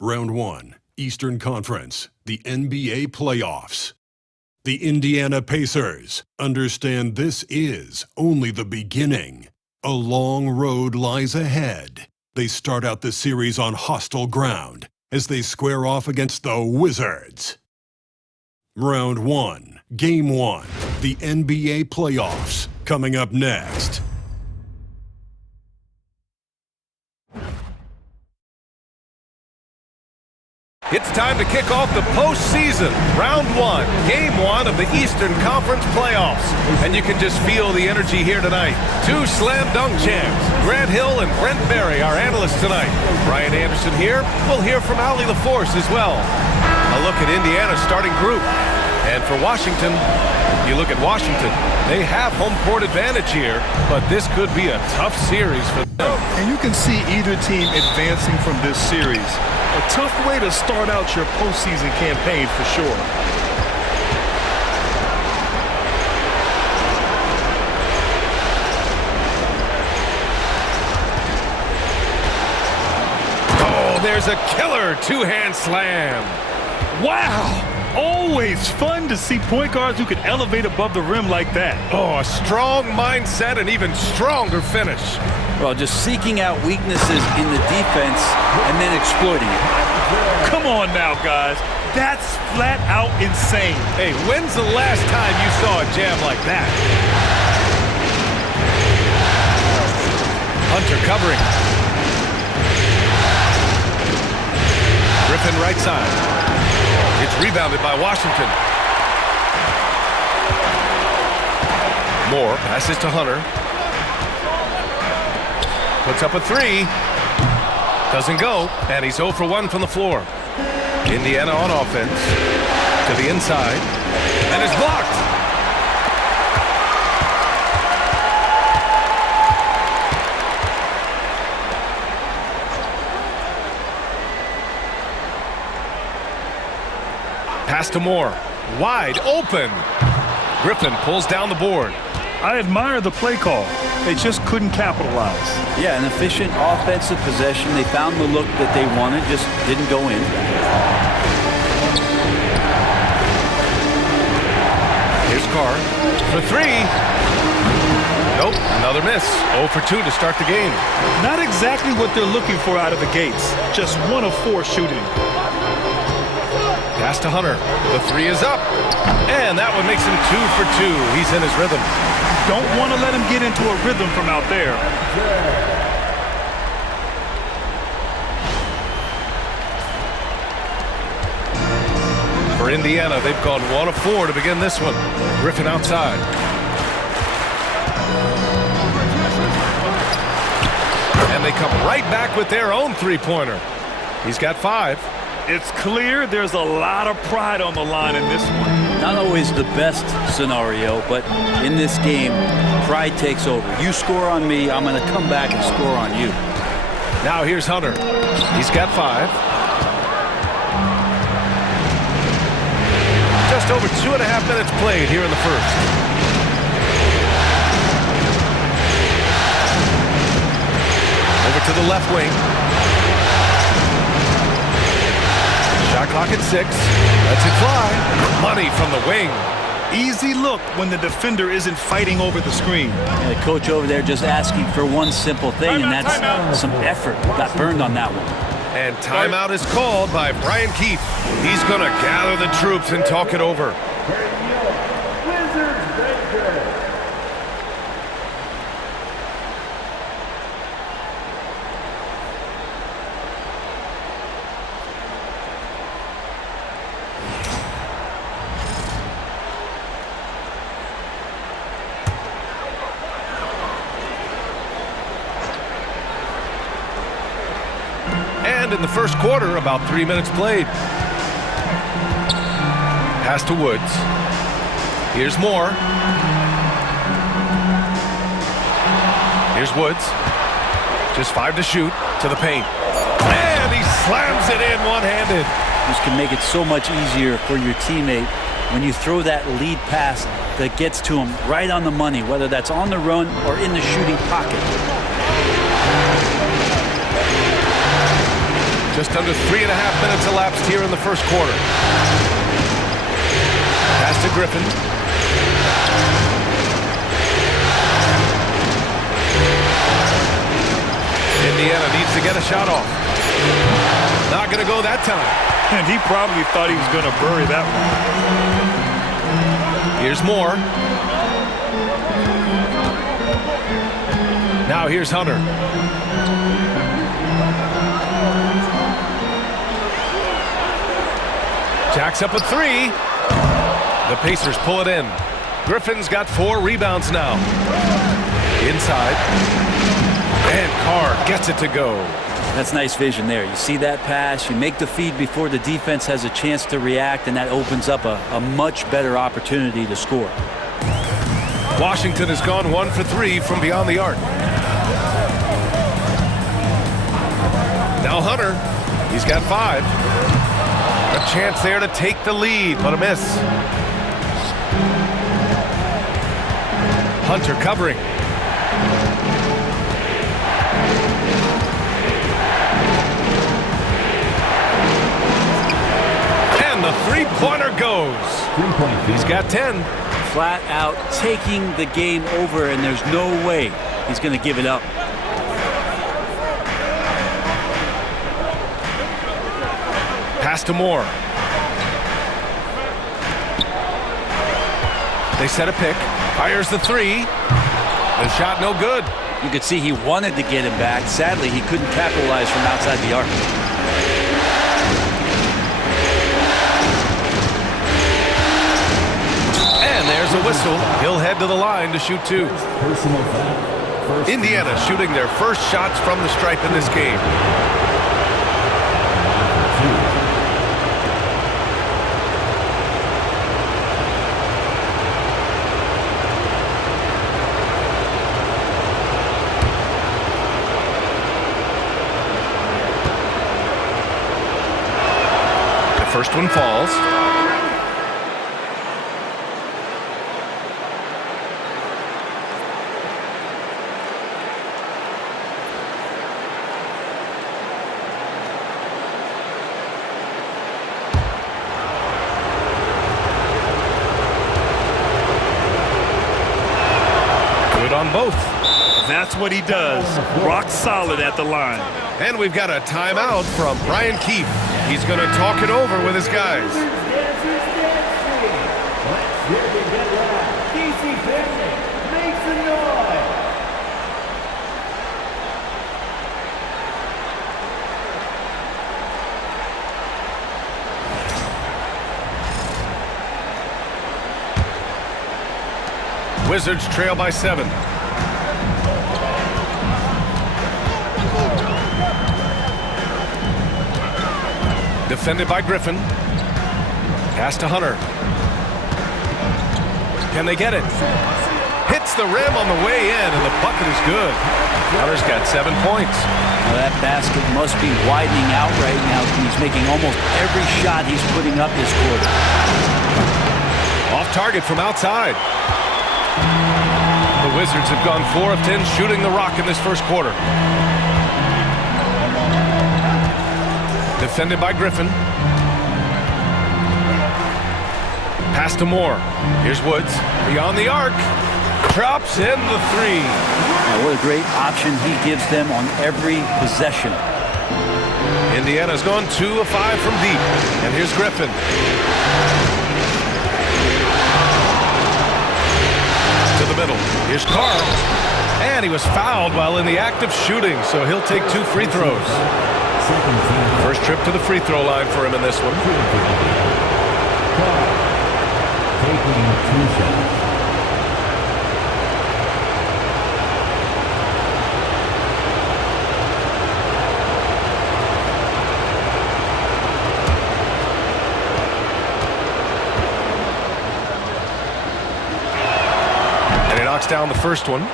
Round 1, Eastern Conference, the NBA playoffs. The Indiana Pacers understand this is only the beginning. A long road lies ahead. They start out the series on hostile ground as they square off against the Wizards. Round 1, Game 1, the NBA playoffs, coming up next. It's time to kick off the postseason, round 1, game 1 of the Eastern Conference playoffs. And you can just feel the energy here tonight. Two slam dunk champs, Grant Hill and Brent Barry, our analysts tonight. Brian Anderson here. We'll hear from Allie LaForce as well. A look at Indiana's starting group. And for Washington, you look at Washington. They have home court advantage here, but this could be a tough series for them. And you can see either team advancing from this series. A tough way to start out your postseason campaign for sure. Oh, there's a killer two-hand slam. Wow! Always fun to see point guards who can elevate above the rim like that. Oh, a strong mindset and even stronger finish. Well, just seeking out weaknesses in the defense and then exploiting it. Come on now, guys. That's flat out insane. Hey, when's the last time you saw a jam like that? Hunter covering. Griffin right side. It's rebounded by Washington. Moore passes to Hunter. Puts up a three. Doesn't go, and he's 0 for 1 from the floor. Indiana on offense. To the inside. And it's blocked. Pass to Moore. Wide open. Griffin pulls down the board. I admire the play call. They just couldn't capitalize. Yeah, an efficient offensive possession. They found the look that they wanted, just didn't go in. Here's Carr for three. Nope, another miss. 0 for 2 to start the game. Not exactly what they're looking for out of the gates. Just 1 of 4 shooting. Pass to Hunter. The three is up. And that one makes him 2 for 2. He's in his rhythm. Don't want to let him get into a rhythm from out there. For Indiana, they've gone 1 of 4 to begin this one. Griffin outside. And they come right back with their own three-pointer. He's got 5. It's clear there's a lot of pride on the line in this one. Not always the best scenario, but in this game, pride takes over. You score on me, I'm going to come back and score on you. Now here's Hunter. He's got 5. Just over 2.5 minutes played here in the first. Over to the left wing. Shot clock at 6. Lets it fly. Money from the wing. Easy look when the defender isn't fighting over the screen. And the coach over there just asking for one simple thing, and that's some effort. Got burned on that one. And timeout is called by Brian Keefe. He's going to gather the troops and talk it over. And in the first quarter, about 3 minutes played. Pass to Woods. Here's Moore. Here's Woods. Just 5 to shoot to the paint. And he slams it in one-handed. This can make it so much easier for your teammate when you throw that lead pass that gets to him right on the money, whether that's on the run or in the shooting pocket. Just under 3.5 minutes elapsed here in the first quarter. Pass to Griffin. Indiana needs to get a shot off. Not going to go that time. And he probably thought he was going to bury that one. Here's Moore. Now here's Hunter. Jacks up a three. The Pacers pull it in. Griffin's got 4 rebounds now. Inside. And Carr gets it to go. That's nice vision there. You see that pass, you make the feed before the defense has a chance to react, and that opens up a much better opportunity to score. Washington has gone 1 for 3 from beyond the arc. Now Hunter, he's got 5. A chance there to take the lead, but a miss. Hunter covering. And the three-pointer goes. He's got 10. Flat out taking the game over, and there's no way he's going to give it up. Pass to Moore. They set a pick. Fires the 3. The shot no good. You could see he wanted to get him back. Sadly, he couldn't capitalize from outside the arc. And there's a whistle. He'll head to the line to shoot 2. Indiana shooting their first shots from the stripe in this game. First one falls. Good on both. That's what he does. Rock solid at the line. And we've got a timeout from Brian Keefe. He's going to talk it over with his guys. Wizards trail by 7. Defended by Griffin. Pass to Hunter. Can they get it? Hits the rim on the way in, and the bucket is good. Hunter's got 7 points. Well, that basket must be widening out right now. He's making almost every shot he's putting up this quarter. Off target from outside. The Wizards have gone 4 of 10 shooting the rock in this first quarter. Defended by Griffin. Pass to Moore. Here's Woods. Beyond the arc. Drops in the 3. Now, what a great option he gives them on every possession. Indiana's gone 2 of 5 from deep. And here's Griffin. To the middle. Here's Carr. And he was fouled while in the act of shooting, so he'll take 2 free throws. First trip to the free throw line for him in this one. And he knocks down the first one.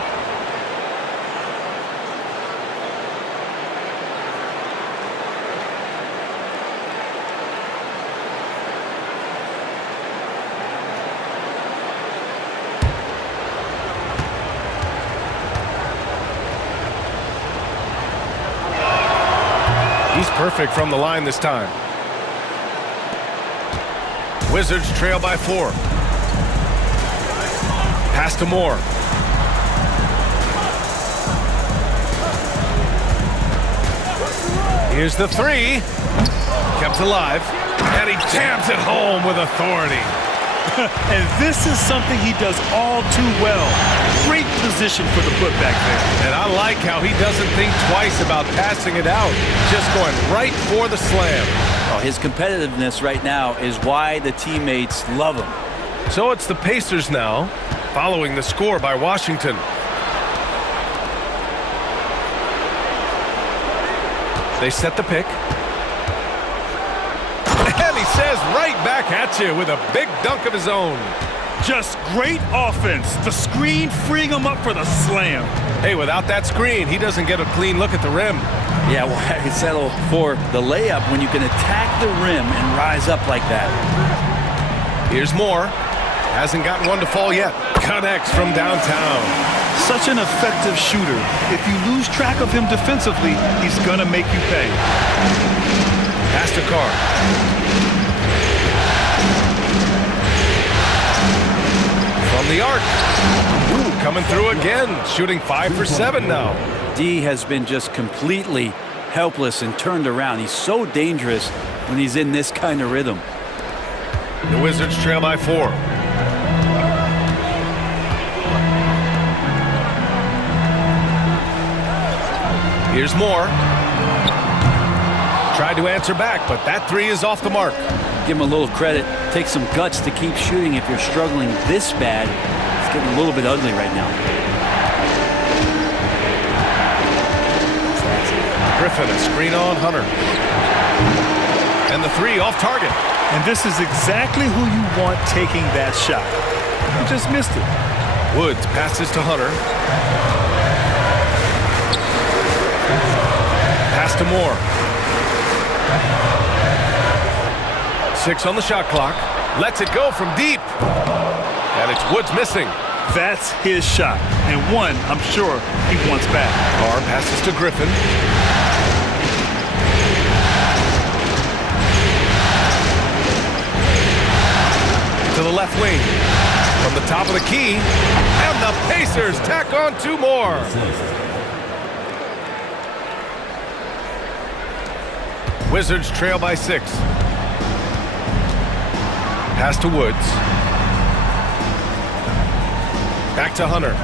He's perfect from the line this time. Wizards trail by 4. Pass to Moore. Here's the 3. Kept alive. And he jams it home with authority. And this is something he does all too well. Great position for the putback there. And I like how he doesn't think twice about passing it out. Just going right for the slam. Oh, his competitiveness right now is why the teammates love him. So it's the Pacers now, following the score by Washington. They set the pick. And he says right back at you with a big dunk of his own. Just great offense. The screen freeing him up for the slam. Hey, without that screen, he doesn't get a clean look at the rim. Yeah, well, I settle for the layup when you can attack the rim and rise up like that. Here's Moore. Hasn't gotten one to fall yet. Connects from downtown. Such an effective shooter. If you lose track of him defensively, he's going to make you pay. Pass to Carr. From the arc. Ooh, coming through again. Shooting 5 for 7 now. D has been just completely helpless and turned around. He's so dangerous when he's in this kind of rhythm. The Wizards trail by 4. Here's Moore. Tried to answer back, but that 3 is off the mark. Give him a little credit. Take some guts to keep shooting if you're struggling this bad. It's getting a little bit ugly right now. Griffin, a screen on Hunter. And the 3 off target. And this is exactly who you want taking that shot. He just missed it. Woods passes to Hunter. Pass to Moore. 6 on the shot clock. Lets it go from deep. And it's Woods missing. That's his shot. And one, I'm sure, he wants back. Carr passes to Griffin. To the left wing. From the top of the key. And the Pacers tack on 2 more. Wizards trail by 6. Pass to Woods. Back to Hunter.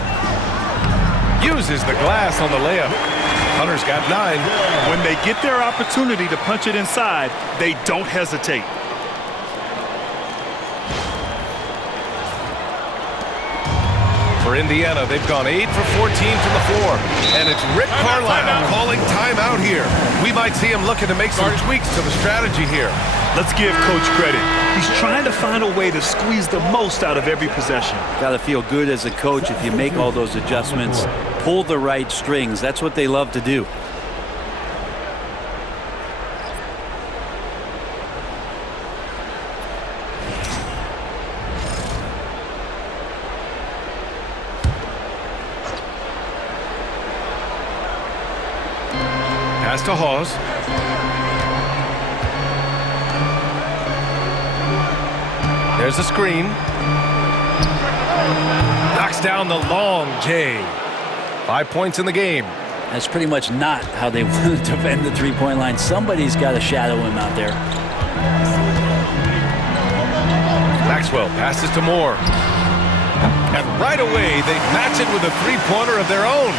Uses the glass on the layup. Hunter's got 9. When they get their opportunity to punch it inside, they don't hesitate. For Indiana, they've gone 8 for 14 from the floor. And it's Rick Carlisle calling timeout here. We might see him looking to make some tweaks to the strategy here. Let's give Coach credit. He's trying to find a way to squeeze the most out of every possession. Got to feel good as a coach if you make all those adjustments. Pull the right strings. That's what they love to do. Pass to Hawes. There's a screen. Knocks down the long J. 5 points in the game. That's pretty much not how they want to defend the three-point line. Somebody's got to shadow him out there. Maxwell passes to Moore. And right away, they match it with a three-pointer of their own.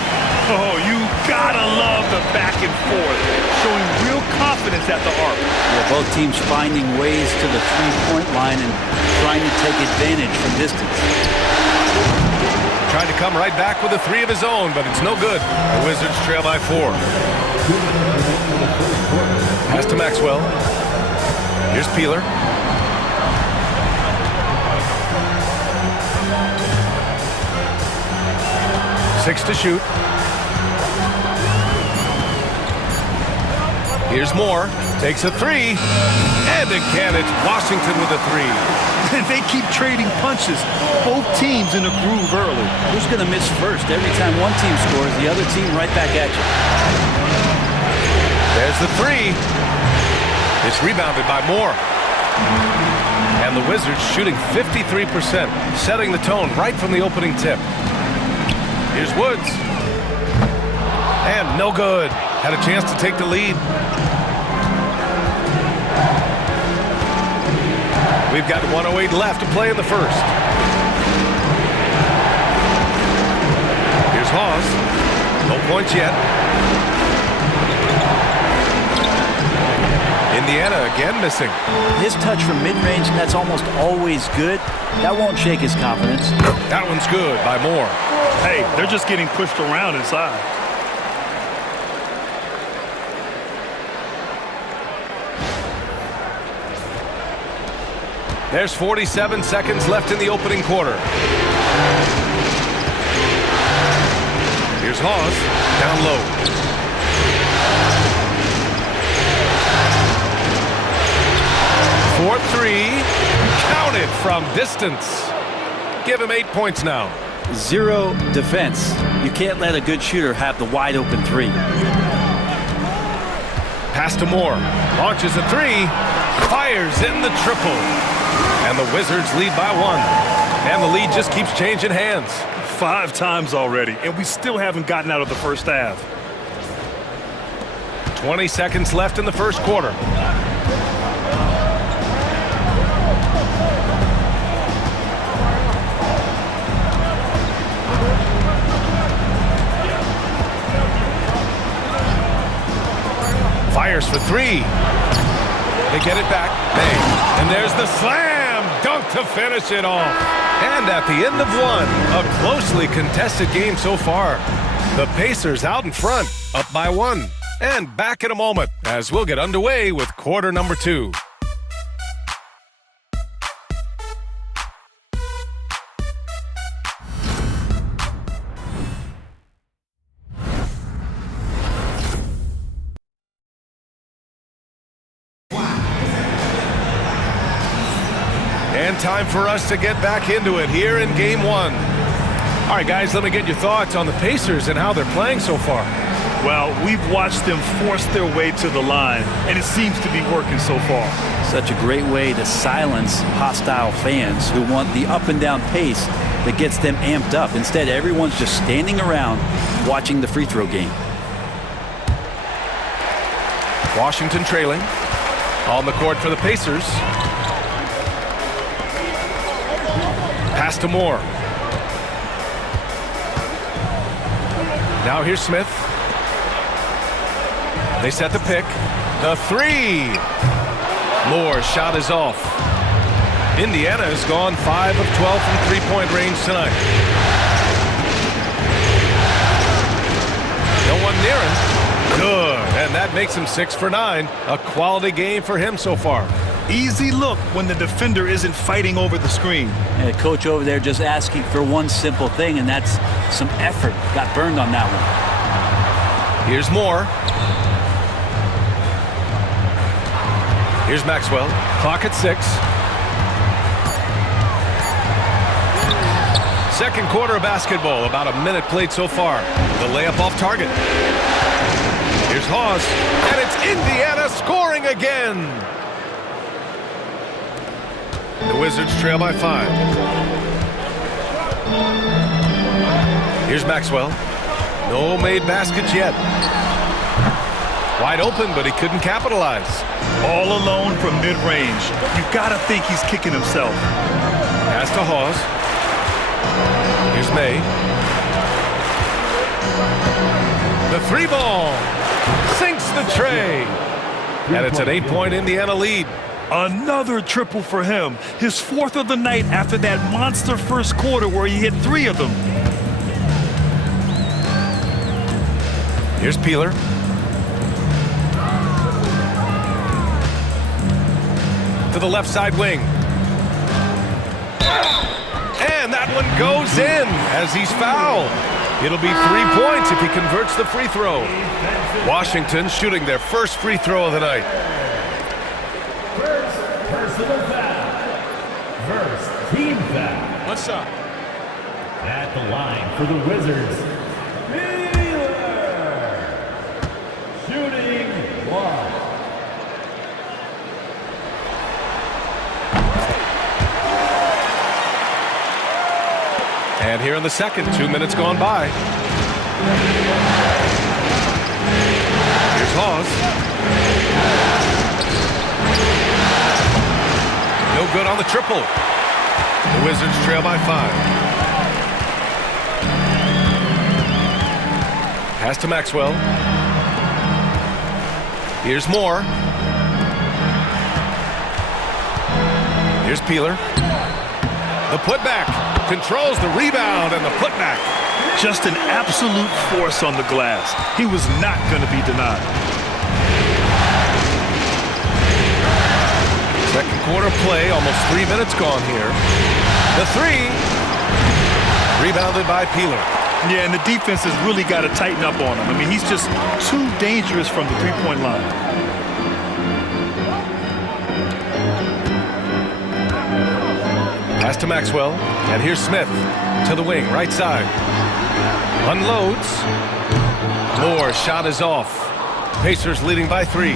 Oh, you gotta love the back and forth, showing real confidence at the arc. Yeah, both teams finding ways to the three-point line and trying to take advantage from distance. Tried to come right back with a 3 of his own, but it's no good. The Wizards trail by 4. Pass to Maxwell. Here's Peeler. Six to shoot. Here's Moore. Takes a 3. And again, it's Washington with a 3. And they keep trading punches. Both teams in a groove early. Who's going to miss first? Every time one team scores, the other team right back at you. There's the three. It's rebounded by Moore. And the Wizards shooting 53%, setting the tone right from the opening tip. Here's Woods. And no good. Had a chance to take the lead. We've got 1:08 left to play in the first. Here's Hawes. No points yet. Indiana again missing. His touch from mid-range, that's almost always good. That won't shake his confidence. That one's good by Moore. Hey, they're just getting pushed around inside. There's 47 seconds left in the opening quarter. Here's Hawes, down low. For three, counted from distance. Give him 8 points now. Zero defense. You can't let a good shooter have the wide open three. Pass to Moore, launches a three, fires in the triple. And the Wizards lead by 1. And the lead just keeps changing hands. 5 times already, and we still haven't gotten out of the first half. 20 seconds left in the first quarter. Fires for three. They get it back. Bang. And there's the slam dunk to finish it off. And at the end of one, a closely contested game so far. The Pacers out in front, up by 1. And back in a moment as we'll get underway with quarter number 2. And time for us to get back into it here in game 1. All right, guys, let me get your thoughts on the Pacers and how they're playing so far. Well, we've watched them force their way to the line, and it seems to be working so far. Such a great way to silence hostile fans who want the up and down pace that gets them amped up. Instead, everyone's just standing around watching the free throw game. Washington trailing. On the court for the Pacers. Pass to Moore. Now here's Smith. They set the pick. The three. Moore's shot is off. Indiana has gone 5 of 12 from three-point range tonight. No one near him. Good. And that makes him 6 for 9. A quality game for him so far. Easy look when the defender isn't fighting over the screen. And coach over there just asking for one simple thing, and that's some effort. Got burned on that one. Here's Moore. Here's Maxwell. Clock at 6. Second quarter of basketball. About a minute played so far. The layup off target. Here's Hawes. And it's Indiana scoring again. The Wizards trail by 5. Here's Maxwell. No made baskets yet. Wide open, but he couldn't capitalize. All alone from mid-range. You've got to think he's kicking himself. Pass to Hawes. Here's May. The three ball sinks the tray. And it's an 8-point Indiana lead. Another triple for him. His 4th of the night after that monster first quarter where he hit 3 of them. Here's Peeler. To the left side wing. And that one goes in as he's fouled. It'll be 3 points if he converts the free throw. Washington shooting their first free throw of the night. First personal foul. First team foul. What's up? At the line for the Wizards, Peeler. Shooting 1. And here in the second, 2 minutes gone by. Here's Hawes. No good on the triple. The Wizards trail by 5. Pass to Maxwell. Here's Moore. Here's Peeler. The putback. Controls the rebound and the putback. Just an absolute force on the glass. He was not going to be denied. Second quarter play, almost 3 minutes gone here. The three. Rebounded by Peeler. Yeah, and the defense has really got to tighten up on him. I mean, he's just too dangerous from the three-point line. Pass to Maxwell, and here's Smith to the wing, right side. Unloads. Moore's shot is off. Pacers leading by 3.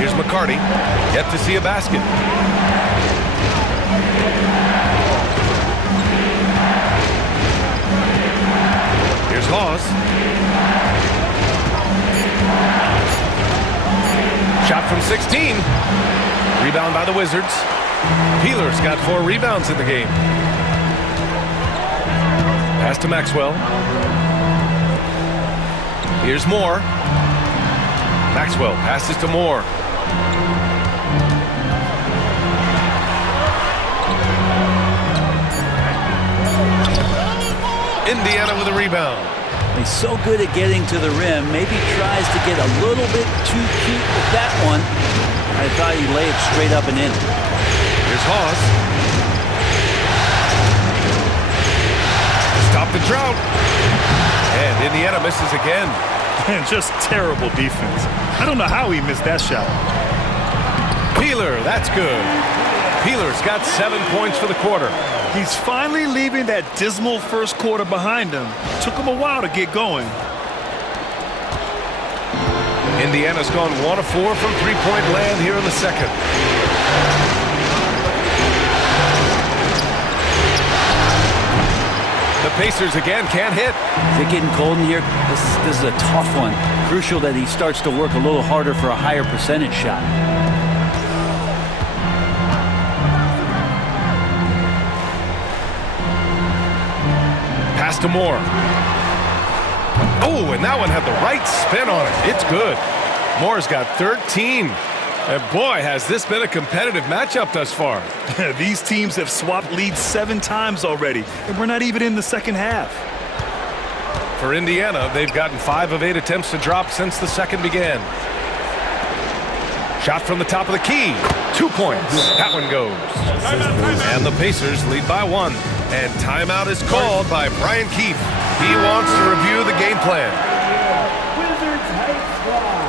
Here's McCarty, yet to see a basket. Here's Hawes. Shot from 16. Rebound by the Wizards. Peeler's got 4 rebounds in the game. Pass to Maxwell. Here's Moore. Maxwell passes to Moore. Indiana with a rebound. He's so good at getting to the rim. Maybe tries to get a little bit too cute with that one. I thought he'd lay it straight up and in. Here's Hawes. Stop the drought. And Indiana misses again. And just terrible defense. I don't know how he missed that shot. Peeler, that's good. Peeler's got 7 points for the quarter. He's finally leaving that dismal first quarter behind him. Took him a while to get going. Indiana's gone 1 of 4 from three-point land here in the second. The Pacers again can't hit. Is it getting cold in here? This is a tough one. Crucial that he starts to work a little harder for a higher percentage shot. Pass to Moore. Oh, and that one had the right spin on it. It's good. Moore's got 13. And boy, has this been a competitive matchup thus far. These teams have swapped leads 7 times already, and we're not even in the second half. For Indiana, they've gotten 5 of 8 attempts to drop since the second began. Shot from the top of the key. 2 points. That one goes. And the Pacers lead by 1. And timeout is called by Brian Keefe. He wants to review the game plan. Wizards high squad.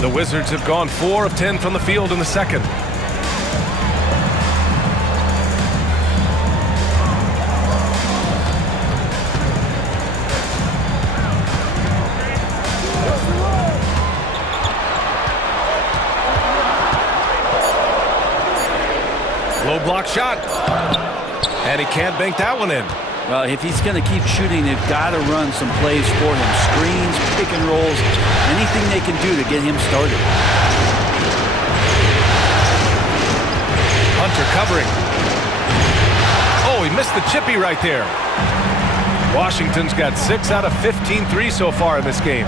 The Wizards have gone 4 of 10 from the field in the second. Low block shot. And he can't bank that one in. Well, if he's going to keep shooting, they've got to run some plays for him. Screens, pick and rolls, anything they can do to get him started. Hunter covering. Oh, he missed the chippy right there. Washington's got 6 out of 15 threes so far in this game.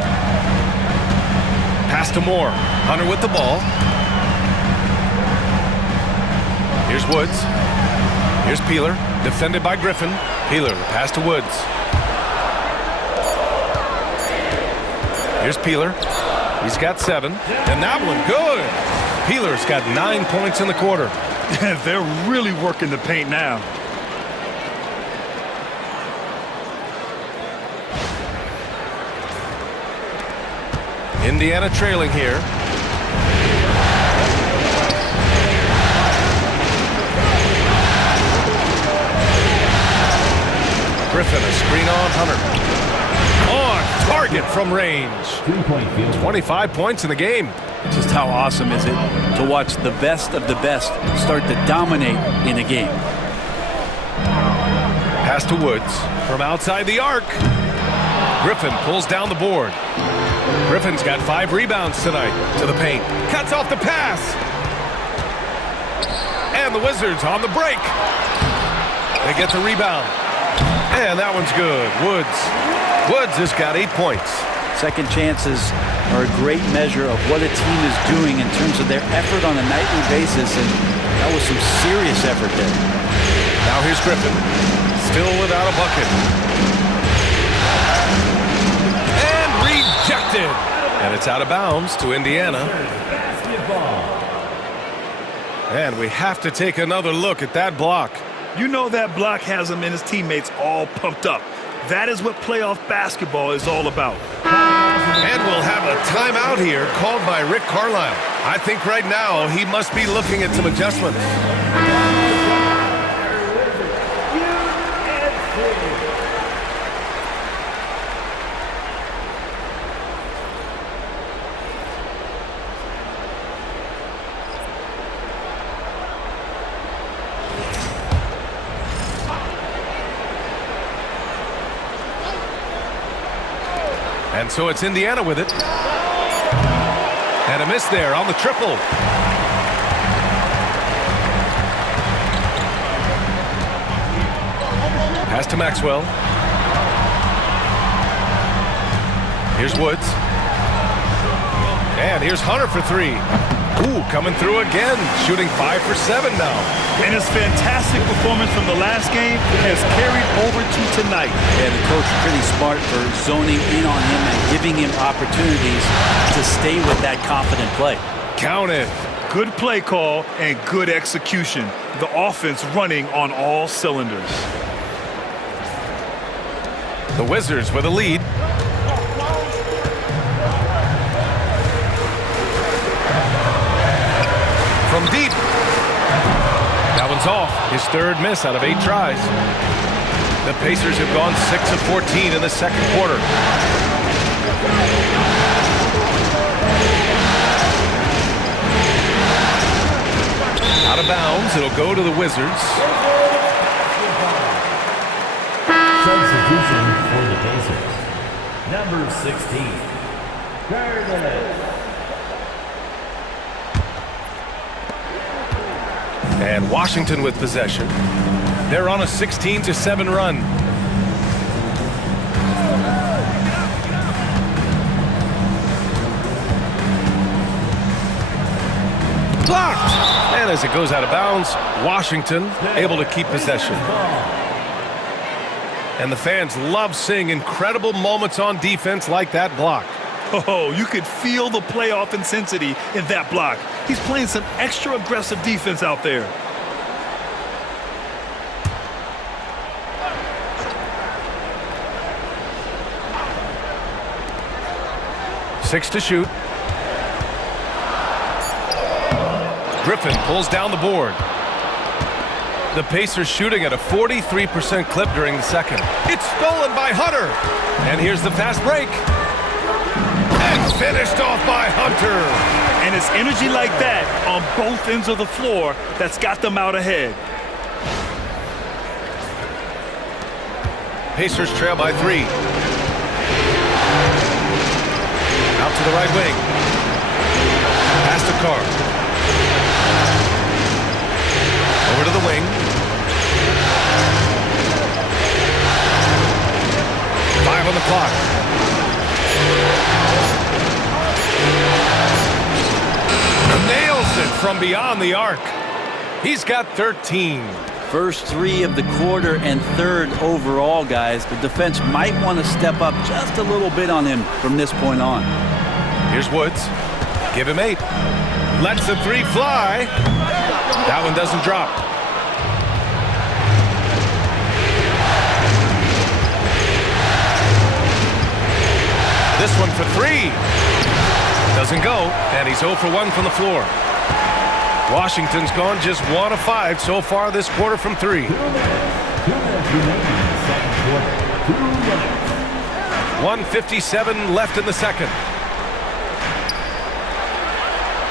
Pass to Moore. Hunter with the ball. Here's Woods. Here's Peeler, defended by Griffin. Peeler, pass to Woods. Here's Peeler. He's got 7. And that one, good. Peeler's got 9 points in the quarter. They're really working the paint now. Indiana trailing here. Griffin, a screen on Hunter. On target from range. 3-point field. 25 points in the game. Just how awesome is it to watch the best of the best start to dominate in a game. Pass to Woods from outside the arc. Griffin pulls down the board. Griffin's got 5 rebounds tonight. To the paint. Cuts off the pass. And the Wizards on the break. They get the rebound. And that one's good. Woods has got 8 points. Second chances are a great measure of what a team is doing in terms of their effort on a nightly basis, and that was some serious effort there. Now here's Griffin. Still without a bucket. And rejected. And it's out of bounds to Indiana. And we have to take another look at that block. You know that block has him and his teammates all pumped up. That is what playoff basketball is all about. And we'll have a timeout here called by Rick Carlisle. I think right now he must be looking at some adjustments. And so it's Indiana with it. And a miss there on the triple. Pass to Maxwell. Here's Woods. And here's Hunter for 3. Ooh, coming through again. Shooting 5 for 7 now. And his fantastic performance from the last game has carried over to tonight. Yeah, the coach pretty smart for zoning in on him and giving him opportunities to stay with that confident play. Count it. Good play call and good execution. The offense running on all cylinders. The Wizards with a lead. From deep. That one's off. His 3rd miss out of 8 tries. The Pacers have gone 6 of 14 in the second quarter. Out of bounds. It'll go to the Wizards. Substitution for the Pacers. Number 16. Garnett. And Washington with possession. They're on a 16-7 run. Blocked! And as it goes out of bounds, Washington able to keep possession. And the fans love seeing incredible moments on defense like that block. Oh, you could feel the playoff intensity in that block. He's playing some extra aggressive defense out there. Six to shoot. Griffin pulls down the board. The Pacers shooting at a 43% clip during the second. It's stolen by Hunter. And here's the fast break. And finished off by Hunter. And it's energy like that on both ends of the floor that's got them out ahead. Pacers trail by 3. Out to the right wing. Pass to Carr. Over to the wing. 5 on the clock. Nails it from beyond the arc. He's got 13. First 3 of the quarter and 3rd overall, guys. The defense might want to step up just a little bit on him from this point on. Here's Woods. Give him 8. Lets the 3 fly. That one doesn't drop. This one for 3. Doesn't go, and he's 0 for 1 from the floor. Washington's gone just 1 of 5 so far this quarter from 3. minutes remaining in the second quarter. 2 minutes. 1:57 left in the second.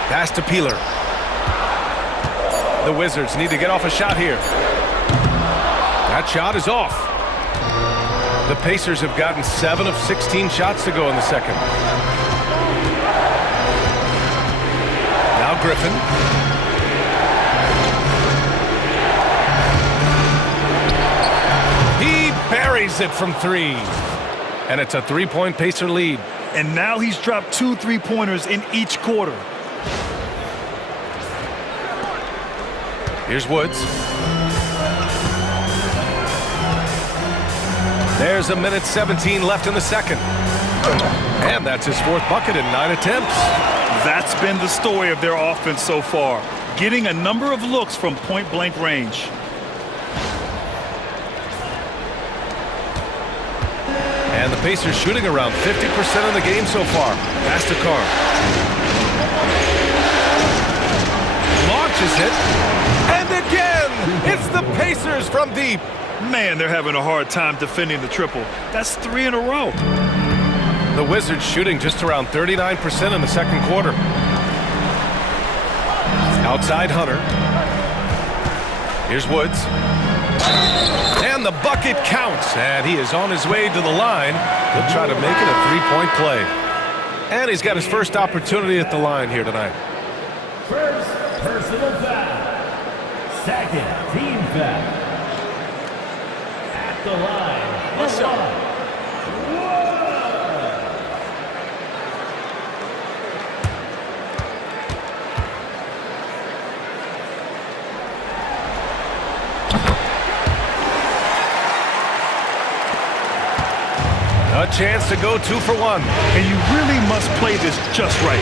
Pass to Peeler. The Wizards need to get off a shot here. That shot is off. The Pacers have gotten 7 of 16 shots to go in the second. Now Griffin. He buries it from 3. And it's a 3-point Pacer lead. And now he's dropped 2 3-pointers in each quarter. Here's Woods. There's 1:17 left in the second. And that's his 4th bucket in 9 attempts. That's been the story of their offense so far, getting a number of looks from point-blank range. And the Pacers shooting around 50% of the game so far. Pass to Carr. Launches it. And again, it's the Pacers from deep. Man, they're having a hard time defending the triple. That's 3 in a row. The Wizards shooting just around 39% in the second quarter. Outside Hunter. Here's Woods. And the bucket counts. And he is on his way to the line. He'll try to make it a 3-point play. And he's got his first opportunity at the line here tonight. First personal foul. Second team foul. At the line. What's up? A chance to go 2 for 1. And you really must play this just right.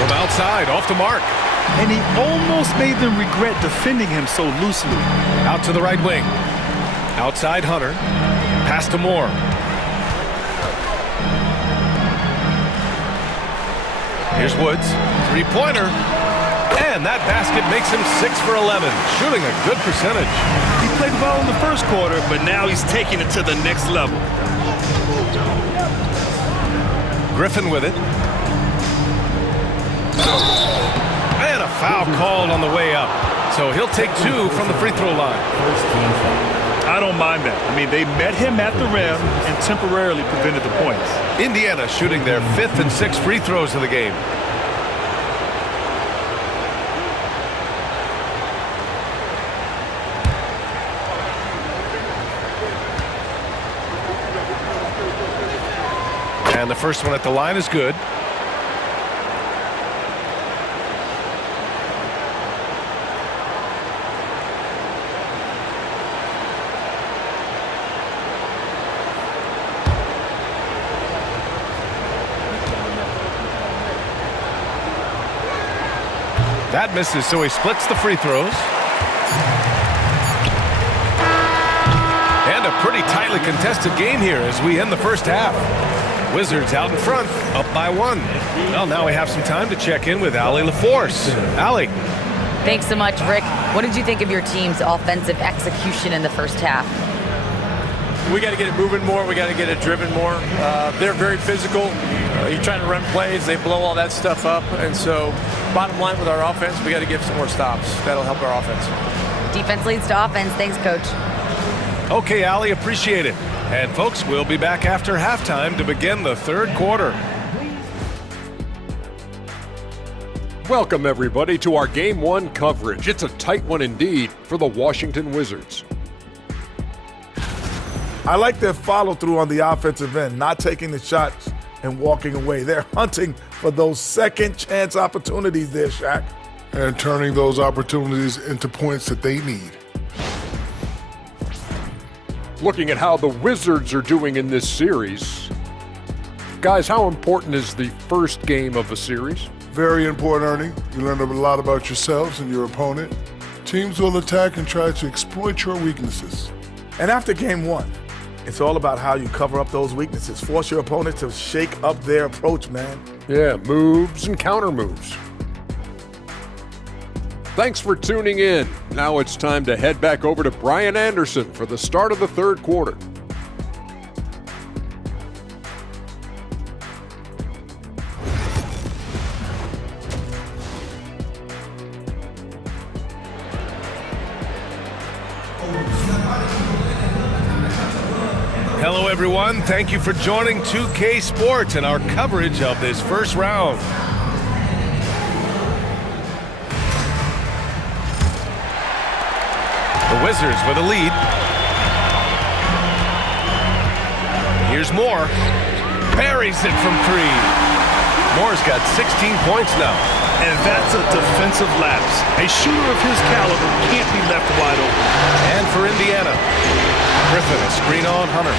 From outside, off the mark. And he almost made them regret defending him so loosely. Out to the right wing. Outside Hunter. Pass to Moore. Here's Woods. 3-pointer. And that basket makes him 6 for 11. Shooting a good percentage. He played well in the first quarter, but now he's taking it to the next level. Griffin with it. And a foul called on the way up. So he'll take 2 from the free throw line. I don't mind that. I mean, they met him at the rim and temporarily prevented the points. Indiana shooting their 5th and 6th free throws of the game. And the first one at the line is good. That misses, so he splits the free throws. And a pretty tightly contested game here as we end the first half. Wizards out in front, up by 1. Well, now we have some time to check in with Allie LaForce. Allie. Thanks so much, Rick. What did you think of your team's offensive execution in the first half? We got to get it moving more. We got to get it driven more. They're very physical. You're trying to run plays. They blow all that stuff up. And so, bottom line with our offense, we got to get some more stops. That'll help our offense. Defense leads to offense. Thanks, Coach. Okay, Allie, appreciate it. And folks, we'll be back after halftime to begin the third quarter. Welcome, everybody, to our Game 1 coverage. It's a tight one indeed for the Washington Wizards. I like their follow-through on the offensive end, not taking the shots and walking away. They're hunting for those second-chance opportunities there, Shaq. And turning those opportunities into points that they need. Looking at how the Wizards are doing in this series. Guys, how important is the first game of a series? Very important, Ernie. You learn a lot about yourselves and your opponent. Teams will attack and try to exploit your weaknesses. And after game 1, it's all about how you cover up those weaknesses. Force your opponent to shake up their approach, man. Yeah, moves and counter moves. Thanks for tuning in. Now it's time to head back over to Brian Anderson for the start of the third quarter. Hello, everyone. Thank you for joining 2K Sports and our coverage of this first round. The Wizards with a lead. Here's Moore. Buries it from three. Moore's got 16 points now. And that's a defensive lapse. A shooter of his caliber can't be left wide open. And for Indiana, Griffin, a screen on Hunter.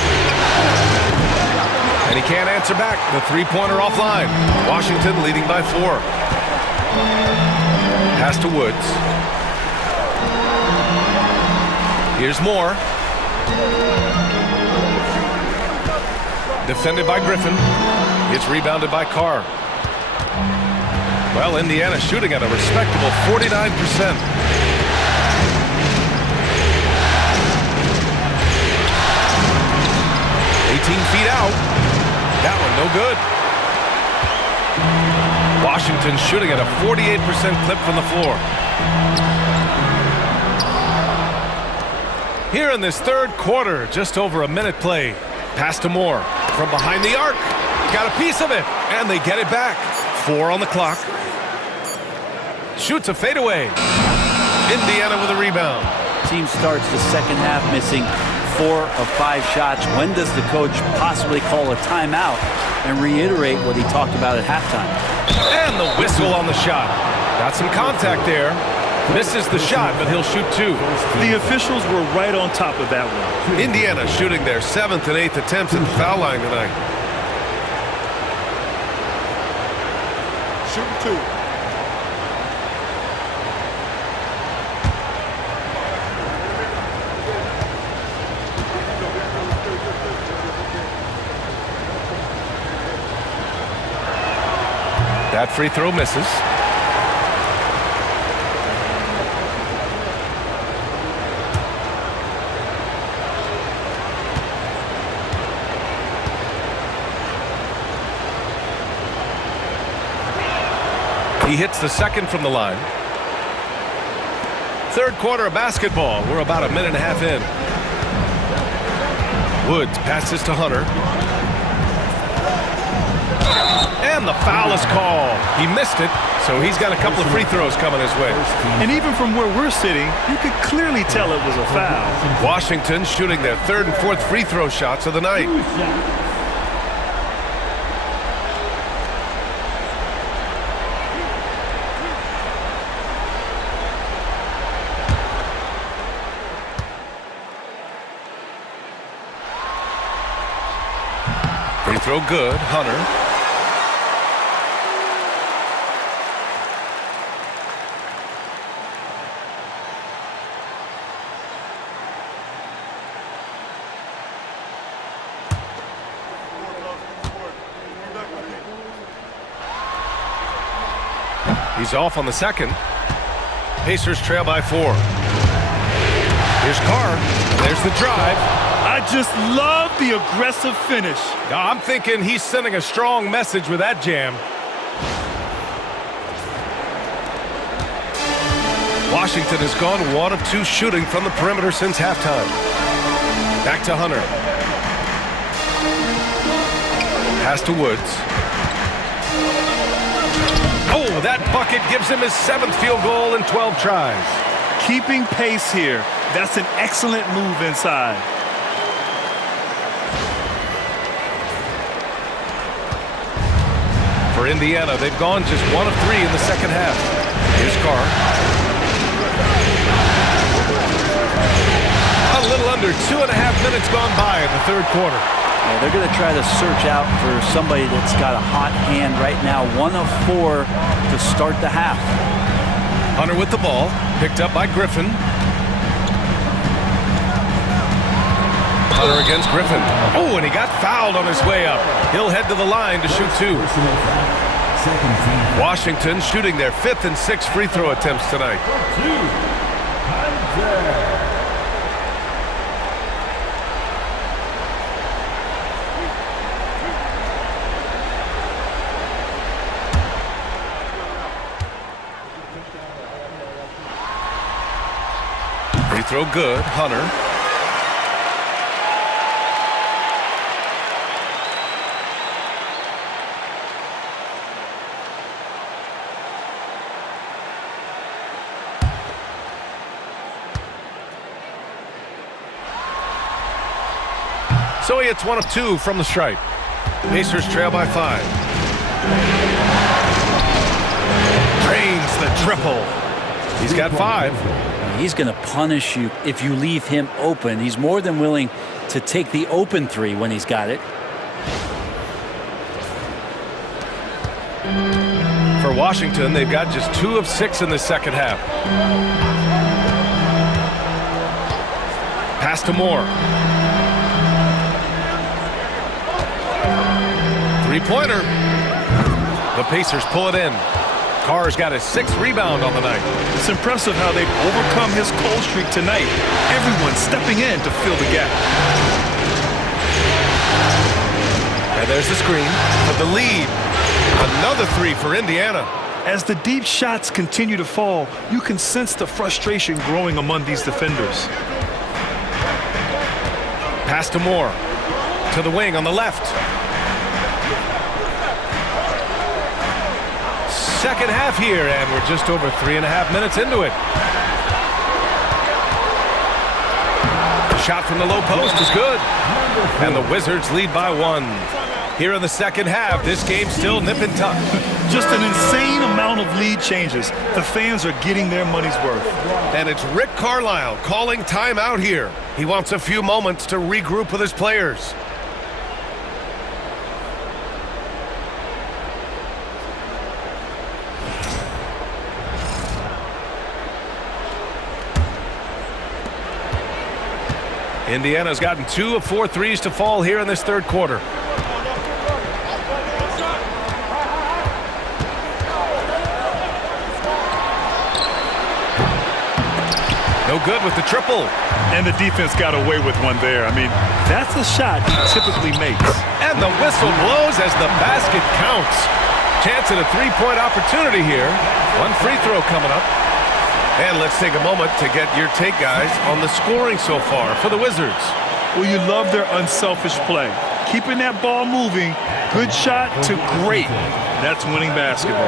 And he can't answer back. The three-pointer offline. Washington leading by 4. Pass to Woods. Here's Moore. Defended by Griffin. It's rebounded by Carr. Well, Indiana shooting at a respectable 49%. 18 feet out. That one no good. Washington shooting at a 48% clip from the floor. Here in this third quarter, just over a minute play. Pass to Moore from behind the arc. Got a piece of it, and they get it back. 4 on the clock. Shoots a fadeaway. Indiana with a rebound. Team starts the second half missing 4 of 5 shots. When does the coach possibly call a timeout and reiterate what he talked about at halftime? And the whistle on the shot. Got some contact there. Misses the shot, but he'll shoot 2. The officials were right on top of that one. Indiana shooting their 7th and 8th attempts at the foul line tonight. Shooting 2. That free throw misses. He hits the second from the line. Third quarter of basketball. We're about a minute and a half in. Woods passes to Hunter. And the foul is called. He missed it, so he's got a couple of free throws coming his way. And even from where we're sitting, you could clearly tell it was a foul. Washington shooting their 3rd and 4th free throw shots of the night. Free throw good. Hunter. He's off on the second. Pacers trail by 4. Here's Carr. There's the drive. I just love the aggressive finish. I'm thinking he's sending a strong message with that jam. Washington has gone 1 of 2 shooting from the perimeter since halftime. Back to Hunter. Pass to Woods. Oh, that bucket gives him his 7th field goal in 12 tries. Keeping pace here. That's an excellent move inside. For Indiana, they've gone just 1 of 3 in the second half. Here's Carr. A little under 2.5 minutes gone by in the third quarter. Yeah, they're going to try to search out for somebody that's got a hot hand right now. 1 of 4 to start the half. Hunter with the ball, picked up by Griffin. Hunter against Griffin. Oh, and he got fouled on his way up. He'll head to the line to shoot 2. second team. Washington shooting their 5th and 6th free throw attempts tonight. Free throw good. Hunter. So he hits 1 of 2 from the stripe. Pacers trail by 5. Drains the triple. He's got 5. He's going to punish you if you leave him open. He's more than willing to take the open 3 when he's got it. For Washington, they've got just 2 of 6 in the second half. Pass to Moore. Three-pointer. The Pacers pull it in. Carr's got his 6th rebound on the night. It's impressive how they've overcome his cold streak tonight. Everyone stepping in to fill the gap. And there's the screen for the lead. Another 3 for Indiana. As the deep shots continue to fall, you can sense the frustration growing among these defenders. Pass to Moore. To the wing on the left. Second half here, and we're just over 3.5 minutes into it. The shot from the low post is good. And the Wizards lead by 1. Here in the second half, this game still nip and tuck. Just an insane amount of lead changes. The fans are getting their money's worth. And it's Rick Carlisle calling timeout here. He wants a few moments to regroup with his players. Indiana's gotten 2 of 4 threes to fall here in this third quarter. No good with the triple. And the defense got away with one there. I mean, that's a shot he typically makes. And the whistle blows as the basket counts. Chance at a 3-point opportunity here. 1 free throw coming up. And let's take a moment to get your take, guys, on the scoring so far for the Wizards. Well, you love their unselfish play. Keeping that ball moving, good shot to great. That's winning basketball.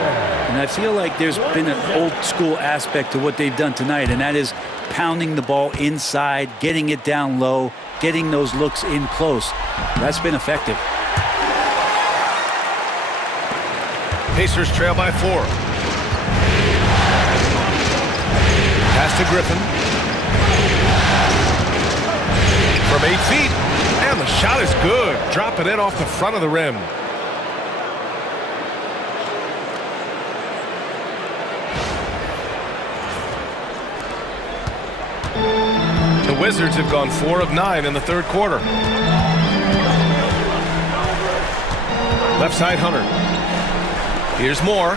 And I feel like there's been an old school aspect to what they've done tonight, and that is pounding the ball inside, getting it down low, getting those looks in close. That's been effective. Pacers trail by 4. Pass to Griffin. From 8 feet. And the shot is good. Dropping it off the front of the rim. The Wizards have gone 4 of 9 in the third quarter. Left side, Hunter. Here's Moore.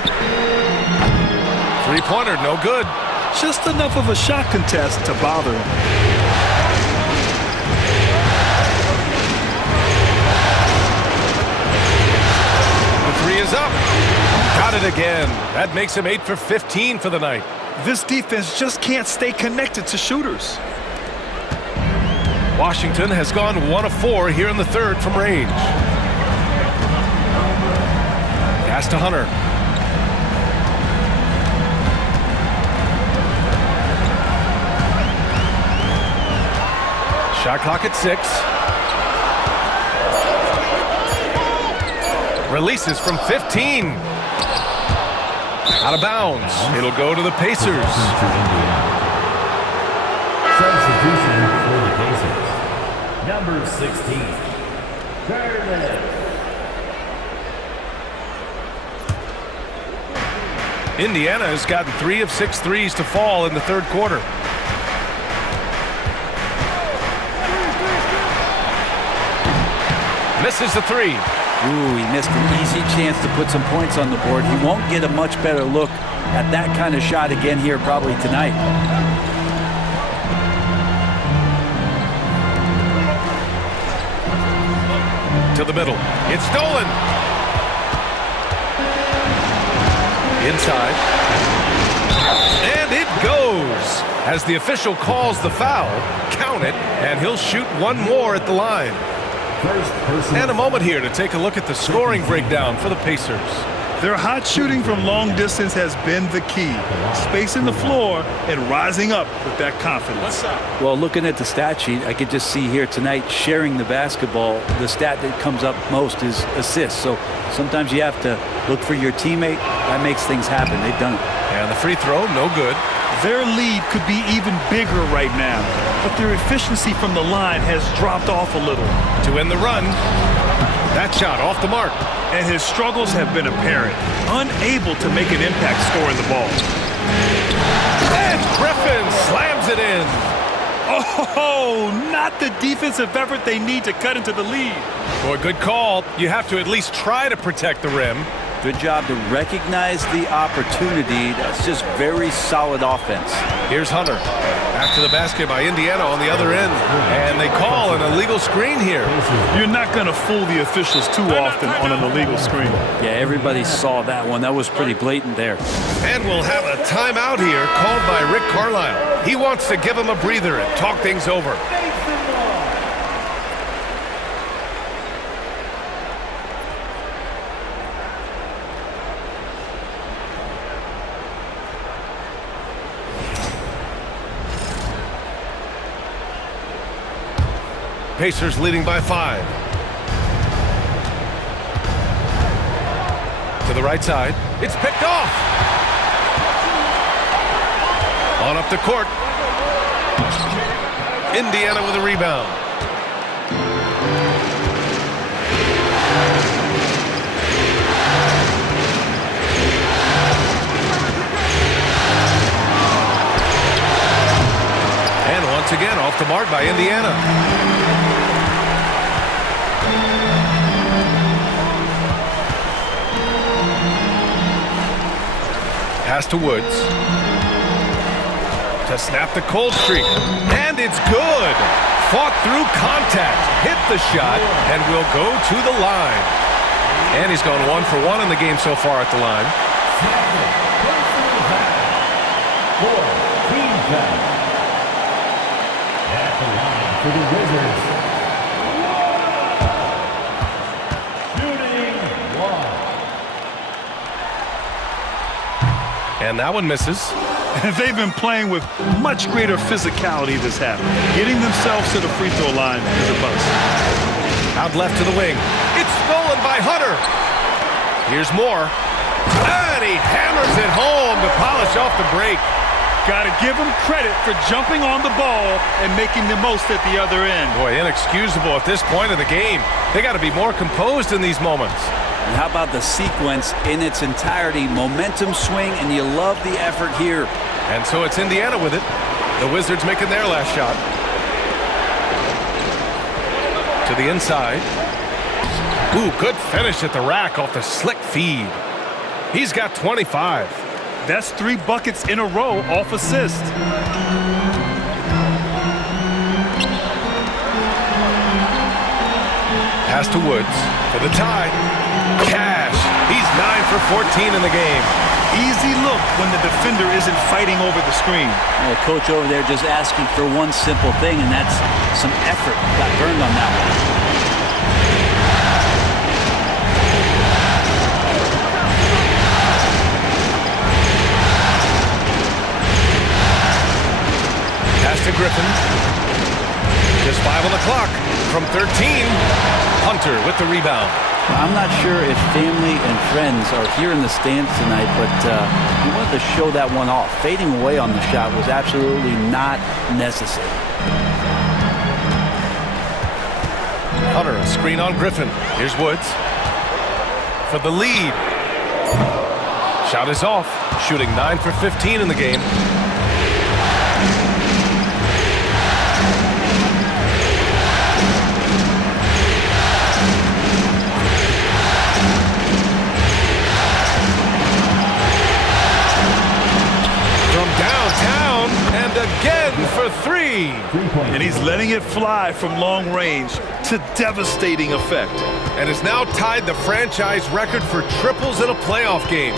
Three-pointer, no good. Just enough of a shot contest to bother him. The 3 is up. Got it again. That makes him 8 for 15 for the night. This defense just can't stay connected to shooters. Washington has gone 1 of 4 here in the third from range. Pass to Hunter. Shot clock at 6. Releases from 15. Out of bounds. It'll go to the Pacers. Substitution for the Pacers. Number 16. Curtis. Indiana has gotten 3 of 6 threes to fall in the third quarter. Misses the 3. Ooh, he missed an easy chance to put some points on the board. He won't get a much better look at that kind of shot again here probably tonight. To the middle. It's stolen. Inside. And it goes. As the official calls the foul, count it, and he'll shoot one more at the line. And a moment here to take a look at the scoring breakdown for the Pacers. Their hot shooting from long distance has been the key. Spacing the floor and rising up with that confidence. Well, looking at the stat sheet, I could just see here tonight sharing the basketball. The stat that comes up most is assists. So sometimes you have to look for your teammate. That makes things happen. They've done it. And the free throw, no good. Their lead could be even bigger right now, but their efficiency from the line has dropped off a little. To end the run, that shot off the mark. And his struggles have been apparent, unable to make an impact scoring the ball. And Griffin slams it in. Oh, not the defensive effort they need to cut into the lead. Boy, good call. You have to at least try to protect the rim. Good job to recognize the opportunity. That's just very solid offense. Here's Hunter. Back to the basket by Indiana on the other end. And they call an illegal screen here. You're not going to fool the officials too often on an illegal screen. Yeah, everybody saw that one. That was pretty blatant there. And we'll have a timeout here called by Rick Carlisle. He wants to give him a breather and talk things over. Pacers leading by 5. To the right side. It's picked off. On up the court. Indiana with a rebound. And once again off the mark by Indiana. Pass to Woods. To snap the cold streak. And it's good. Fought through contact. Hit the shot and will go to the line. And he's gone 1 for 1 in the game so far at the line. At the line for the Wizards. And that one misses. They've been playing with much greater physicality this half. Getting themselves to the free throw line is a bust. Out left to the wing. It's stolen by Hunter. Here's more. And he hammers it home to polish off the break. Got to give him credit for jumping on the ball and making the most at the other end. Boy, inexcusable at this point of the game. They got to be more composed in these moments. And how about the sequence in its entirety? Momentum swing, and you love the effort here. And so it's Indiana with it. The Wizards making their last shot. To the inside. Ooh, good finish at the rack off the slick feed. He's got 25. That's 3 buckets in a row off assist. Pass to Woods for the tie. Cash. He's 9 for 14 in the game. Easy look when the defender isn't fighting over the screen. Well, coach over there just asking for one simple thing, and that's some effort. Got burned on that one. Pass to Griffin. Just 5 on the clock. From 13, Hunter with the rebound. I'm not sure if family and friends are here in the stands tonight, but he wanted to show that one off. Fading away on the shot was absolutely not necessary. Hunter, a screen on Griffin. Here's Woods for the lead. Shot is off. Shooting 9 for 15 in the game. And he's letting it fly from long range to devastating effect. And has now tied the franchise record for triples in a playoff game.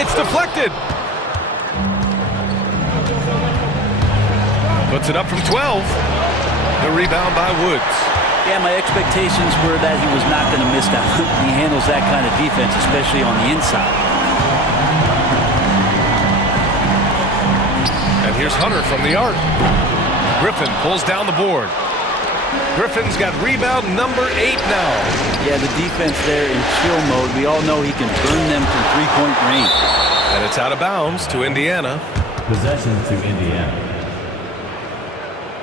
It's deflected. Puts it up from 12. The rebound by Woods. Yeah, my expectations were that he was not going to miss that. He handles that kind of defense, especially on the inside. And here's Hunter from the arc. Griffin pulls down the board. Griffin's got rebound number 8 now. Yeah, the defense there in chill mode. We all know he can burn them from three-point range. And it's out of bounds to Indiana. Possession to Indiana.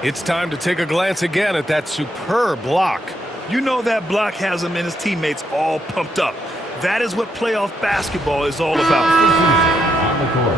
It's time to take a glance again at that superb block. You know that block has him and his teammates all pumped up. That is what playoff basketball is all about. On the court.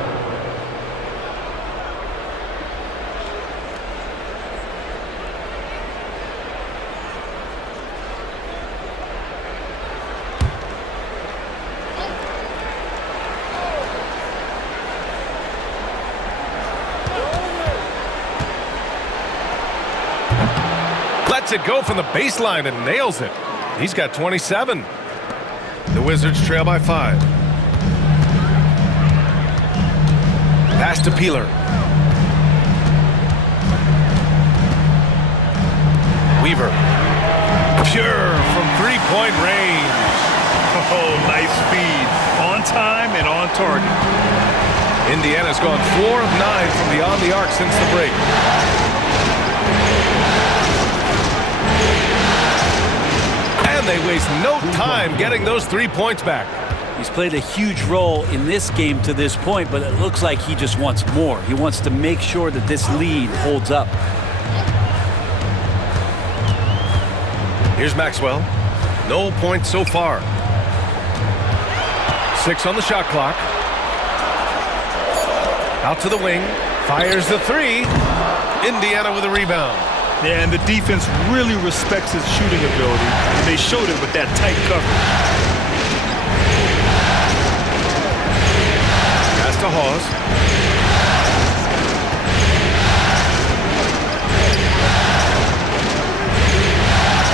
Lets it go from the baseline and nails it. He's got 27. The Wizards trail by 5. Pass to Peeler. Weaver. Pure from three-point range. Oh, nice speed. On time and on target. Indiana's gone 4 of 9 from beyond the arc since the break. And they waste no time getting those 3 points back. He's played a huge role in this game to this point, but it looks like he just wants more. He wants to make sure that this lead holds up. Here's Maxwell. No points so far. 6 on the shot clock. Out to the wing. Fires the 3. Indiana with a rebound. Yeah, and the defense really respects his shooting ability, and they showed it with that tight coverage. Pass to Hawes.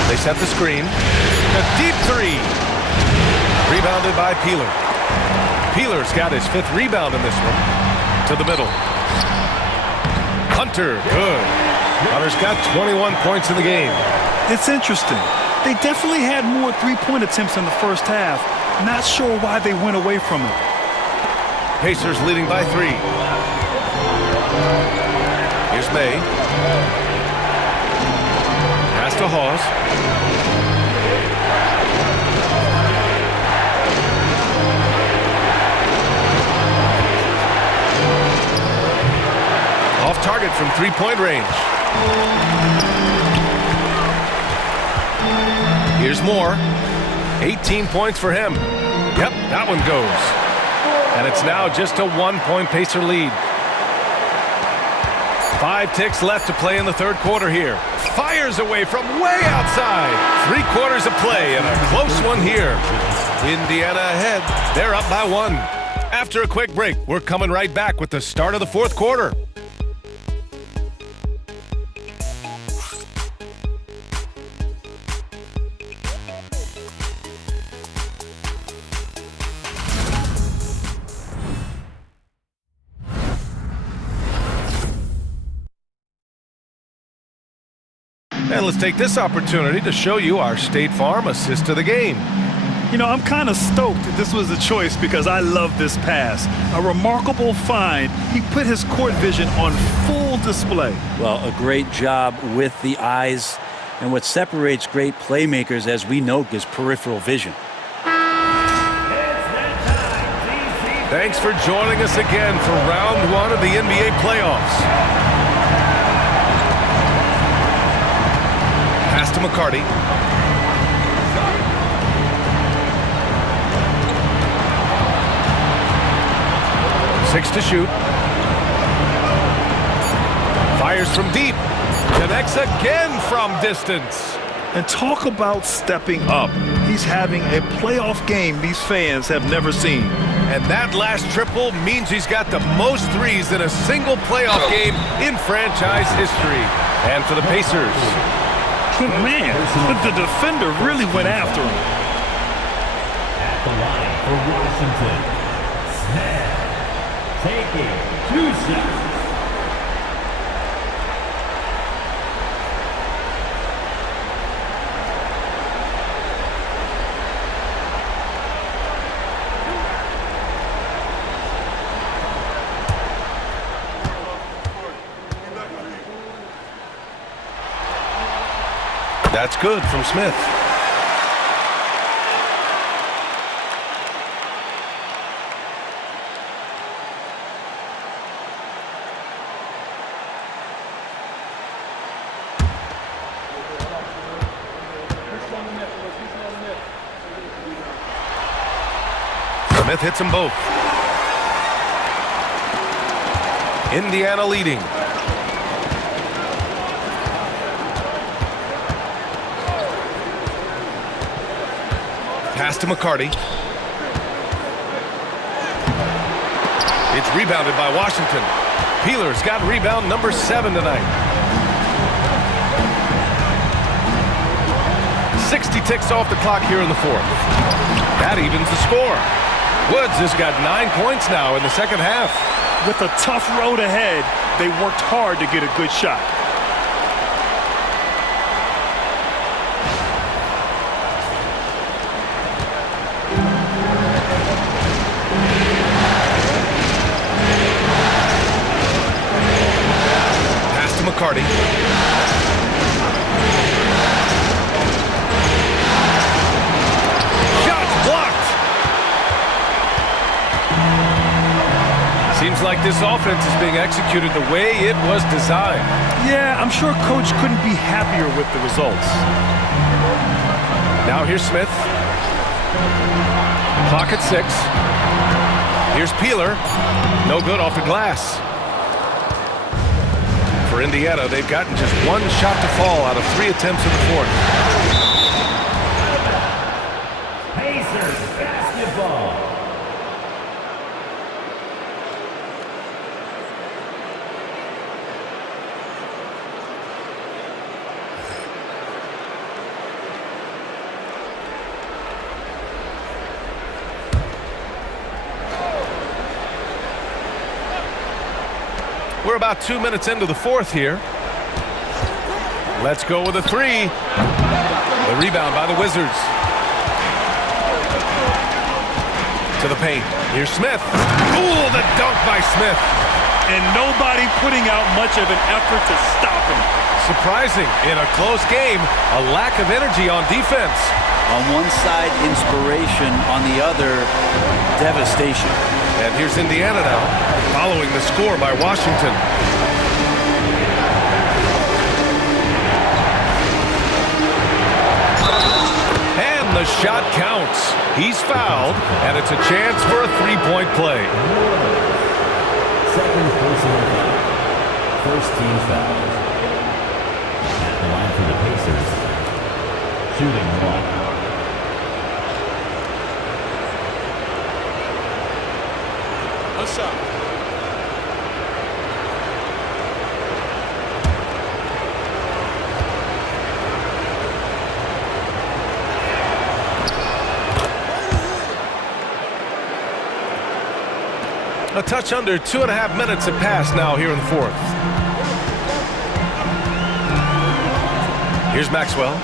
They set the screen. A deep 3. Rebounded by Peeler. Peeler's got his 5th rebound in this one. To the middle. Hunter, good. Hunter's got 21 points in the game. It's interesting. They definitely had more three-point attempts in the first half. Not sure why they went away from it. Pacers leading by 3. Here's May. Pass to Hawes. Off target from three-point range. Here's Moore. 18 points for him. Yep, that one goes. And it's now just a 1-point Pacer lead. 5 ticks left to play in the third quarter here. Fires away from way outside. 3 quarters of play and a close one here. Indiana ahead. They're up by 1. After a quick break, we're coming right back with the start of the fourth quarter. And let's take this opportunity to show you our State Farm assist to the game. You know, I'm kind of stoked that this was a choice because I love this pass. A remarkable find. He put his court vision on full display. Well, a great job with the eyes. And what separates great playmakers, as we know, is peripheral vision. Thanks for joining us again for round 1 of the NBA playoffs. Pass to McCarty. Six to shoot. Fires from deep. Connects again from distance. And talk about stepping up. He's having a playoff game these fans have never seen. And that last triple means he's got the most threes in a single playoff game in franchise history. And for the Pacers. Man, the defender really went after him. At the line for Washington, Smith taking 2 shots. That's good from Smith. Smith hits them both. Indiana leading. Pass to McCarty. It's rebounded by Washington. Peeler's got rebound number 7 tonight. 60 ticks off the clock here in the 4th. That evens the score. Woods has got 9 points now in the second half. With a tough road ahead, they worked hard to get a good shot. McCarty. Shot blocked. Seems like this offense is being executed the way it was designed. Yeah, I'm sure Coach couldn't be happier with the results. Now here's Smith. Clock at 6. Here's Peeler. No good off the glass. For Indiana, they've gotten just 1 shot to fall out of 3 attempts in the 4th. Pacers basketball. We're about 2 minutes into the 4th here. Let's go with a 3. The rebound by the Wizards. To the paint. Here's Smith. Ooh, the dunk by Smith. And nobody putting out much of an effort to stop him. Surprising. In a close game, a lack of energy on defense. On one side, inspiration. On the other, devastation. And here's Indiana now, following the score by Washington. And the shot counts. He's fouled, and it's a chance for a 3-point play. Second personal foul. First team foul. At the line for the Pacers. Shooting 1. A touch under 2.5 minutes have passed now here in the 4th. Here's Maxwell.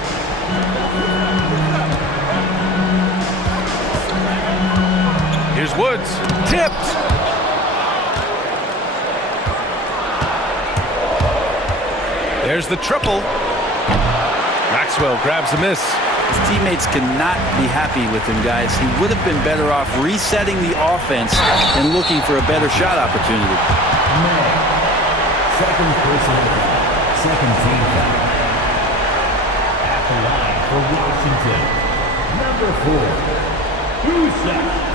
Here's Woods. Tipped. There's the triple. Maxwell grabs a miss. His teammates cannot be happy with him, guys. He would have been better off resetting the offense and looking for a better shot opportunity. Second personal foul. Second team foul. At the line for Washington, number 4, 2 shots.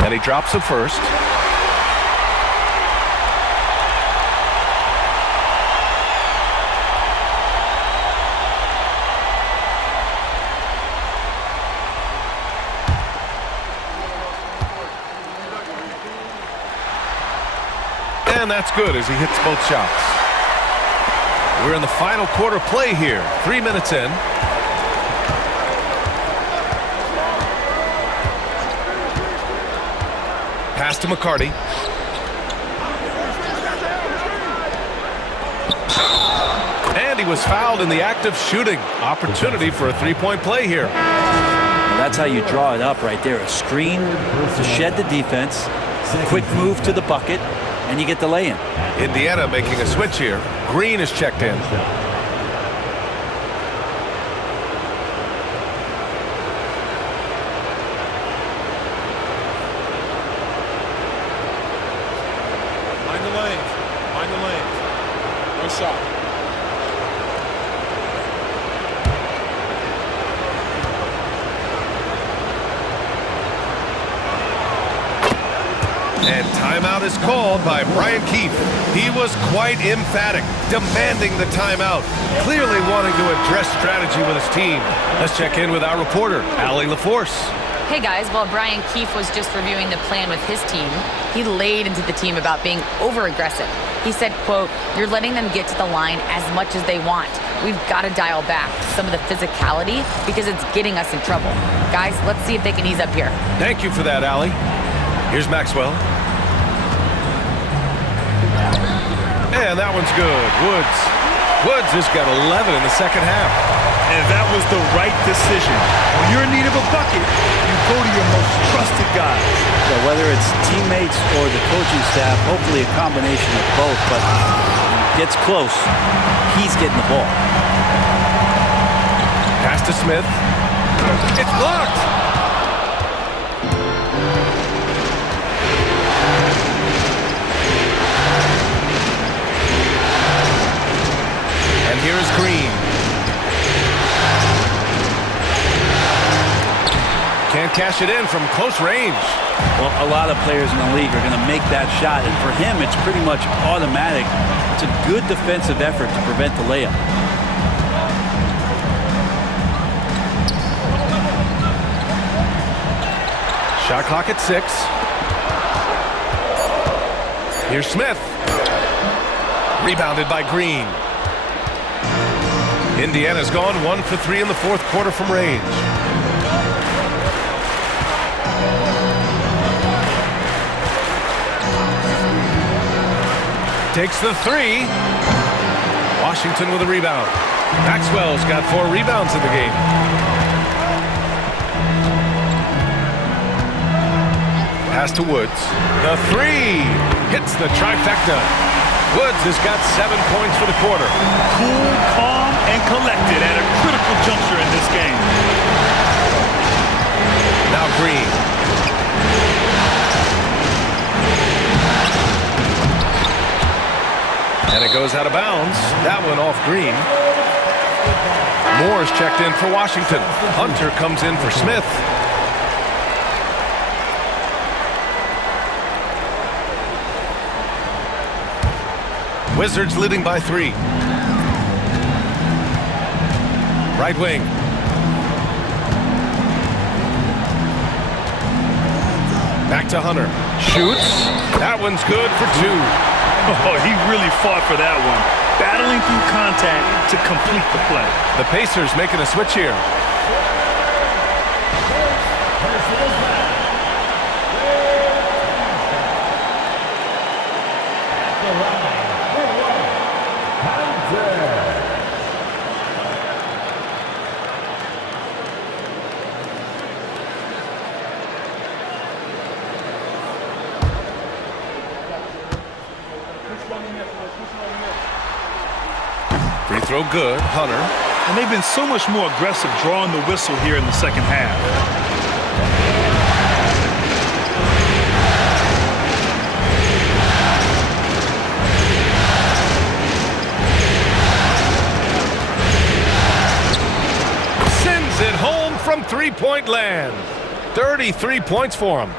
And he drops it first. And that's good as he hits both shots. We're in the final quarter play here. 3 minutes in. Pass to McCarty. And he was fouled in the act of shooting. Opportunity for a three-point play here. That's how you draw it up right there. A screen to shed the defense, quick move to the bucket, and you get the lay-in. Indiana making a switch here. Green is checked in. Mind the lanes. Mind the lanes. No shot. And timeout is called by Brian Keefe. He was quite emphatic, demanding the timeout, clearly wanting to address strategy with his team. Let's check in with our reporter, Allie LaForce. Hey guys, while Brian Keefe was just reviewing the plan with his team, he laid into the team about being over-aggressive. He said, quote, "You're letting them get to the line as much as they want. We've got to dial back some of the physicality because it's getting us in trouble. Guys, let's see if they can ease up here." Thank you for that, Allie. Here's Maxwell. And that one's good. Woods has got 11 in the second half. And that was the right decision. When you're in need of a bucket, you go to your most trusted guys. Yeah, whether it's teammates or the coaching staff, hopefully a combination of both, but when it gets close, he's getting the ball. Pass to Smith. It's blocked. And here is Green. Can't cash it in from close range. Well, a lot of players in the league are going to make that shot, and for him, it's pretty much automatic. It's a good defensive effort to prevent the layup. Shot clock at 6. Here's Smith. Rebounded by Green. Indiana's gone 1 for 3 in the fourth quarter from range. Takes the 3. Washington with a rebound. Maxwell's got 4 rebounds in the game. Pass to Woods. The 3 hits the trifecta. Woods has got 7 points for the quarter. Cool, calm, and collected at a critical juncture in this game. Now Green. And it goes out of bounds. That one off Green. Moore's checked in for Washington. Hunter comes in for Smith. Wizards leading by 3. Right wing. Back to Hunter. Shoots. That one's good for 2. Oh, he really fought for that one. Battling through contact to complete the play. The Pacers making a switch here. Free throw good, Hunter. And they've been so much more aggressive drawing the whistle here in the second half. Sends it home from three-point land. 33 points for him.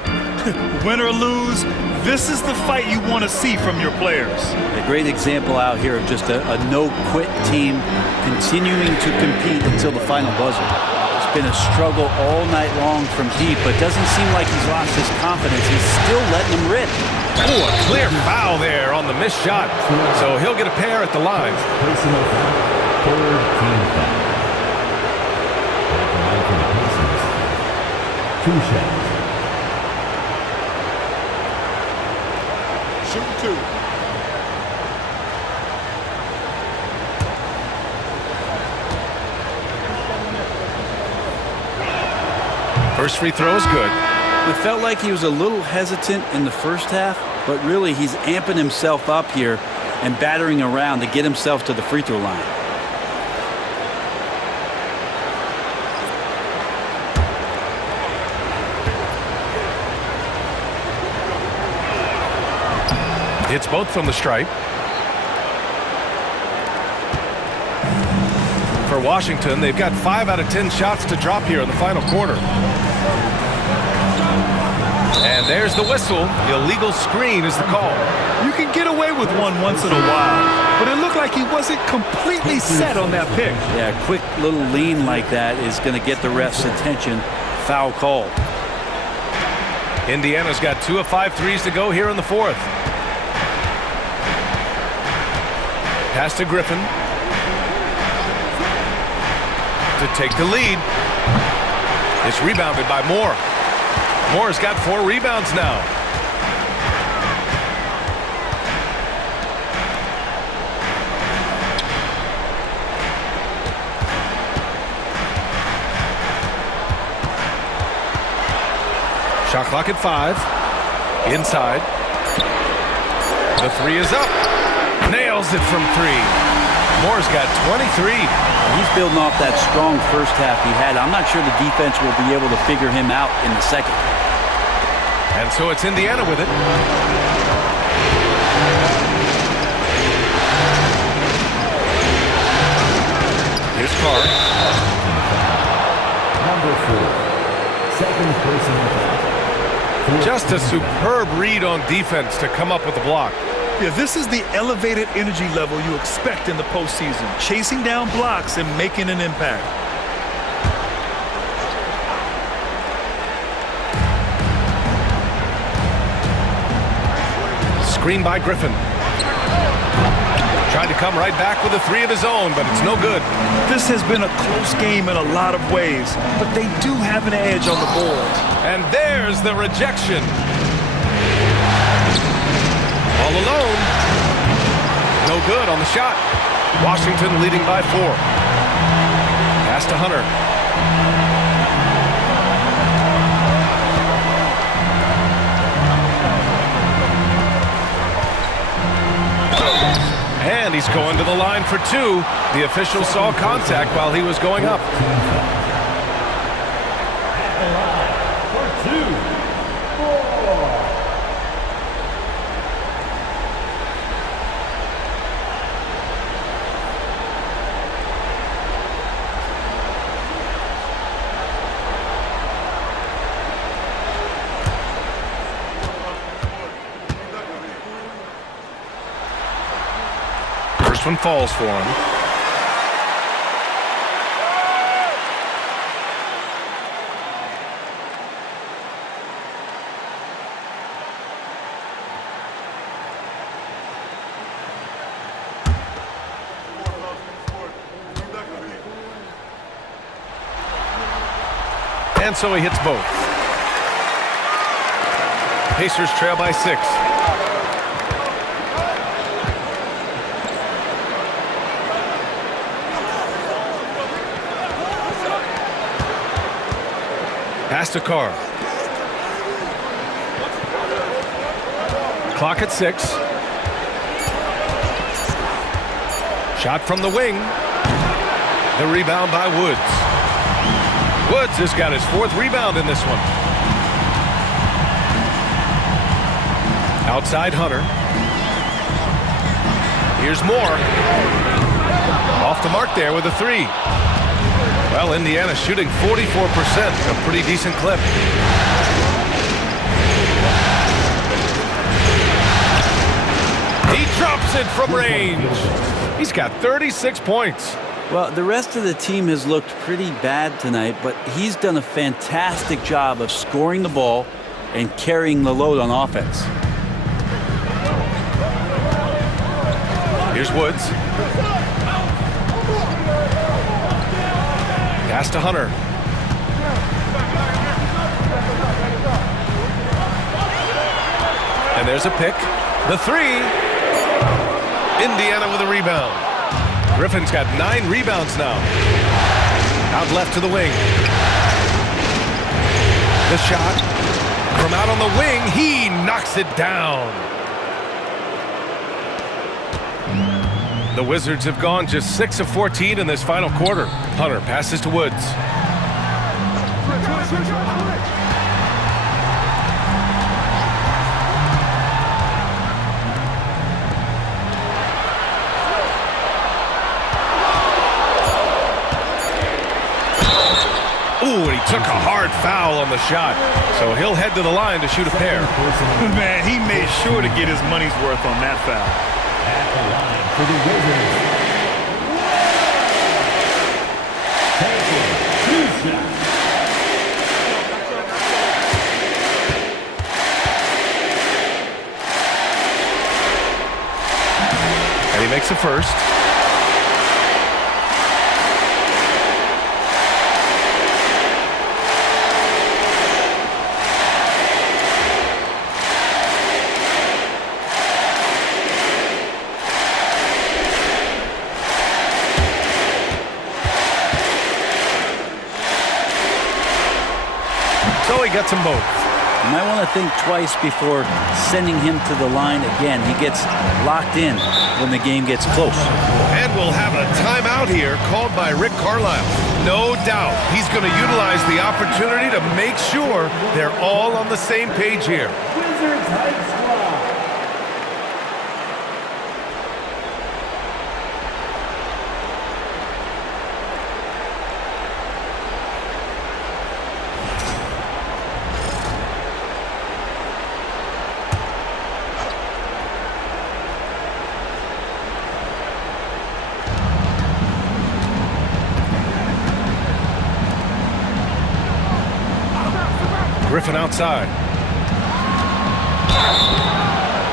Win or lose, this is the fight you want to see from your players. A great example out here of just a no-quit team continuing to compete until the final buzzer. been a struggle all night long from deep, but doesn't seem like he's lost his confidence. He's still letting them rip. Oh, a clear foul there on the missed shot. So he'll get a pair at the line. Personal foul. Third team foul. At the line for the Pacers. 2 shots. Shoot 2. First free throw is good. It felt like he was a little hesitant in the first half, but really he's amping himself up here and battering around to get himself to the free throw line. Hits both from the stripe. For Washington, they've got 5 out of 10 shots to drop here in the final quarter. And there's the whistle. Illegal screen is the call. You can get away with one once in a while, but it looked like he wasn't completely set on that pick. Yeah, a quick little lean like that is going to get the ref's attention. Foul call. Indiana's got 2 of 5 threes to go here in the fourth. Pass to Griffin to take the lead. It's rebounded by Moore. Moore's got 4 rebounds now. Shot clock at 5. Inside. The 3 is up. Nails it from 3. Moore's got 23. He's building off that strong first half he had. I'm not sure the defense will be able to figure him out in the second. And so it's Indiana with it. Here's Carr. Number 4. Second personal foul. Just a superb read on defense to come up with the block. Yeah, this is the elevated energy level you expect in the postseason, chasing down blocks and making an impact. Screen by Griffin. Tried to come right back with a 3 of his own, but it's no good. This has been a close game in a lot of ways, but they do have an edge on the board. And there's the rejection. All alone. No good on the shot. Washington leading by 4. Pass to Hunter. And he's going to the line for 2. The official saw contact while he was going up. At the line for 2. 4. First one falls for him. And so he hits both. Pacers trail by 6. Pass to Carr. Clock at 6. Shot from the wing. The rebound by Woods. Woods has got his 4th rebound in this one. Outside Hunter. Here's Moore. Off the mark there with a 3. Well, Indiana shooting 44%, a pretty decent clip. He drops it from range. He's got 36 points. Well, the rest of the team has looked pretty bad tonight, but he's done a fantastic job of scoring the ball and carrying the load on offense. Here's Woods. Pass to Hunter. And there's a pick. The three. Indiana with a rebound. Griffin's got 9 rebounds now. Out left to the wing. The shot from out on the wing. He knocks it down. The Wizards have gone just 6 of 14 in this final quarter. Hunter passes to Woods. Ooh, and he took a hard foul on the shot. So he'll head to the line to shoot a pair. Man, he made sure to get his money's worth on that foul. At the line for the Wizards. Taking 2 shots. And he makes a first. So he gets them both. You might want to think twice before sending him to the line again. He gets locked in when the game gets close. And we'll have a timeout here called by Rick Carlisle. No doubt he's going to utilize the opportunity to make sure they're all on the same page here. Wizards High Squad. Griffin outside.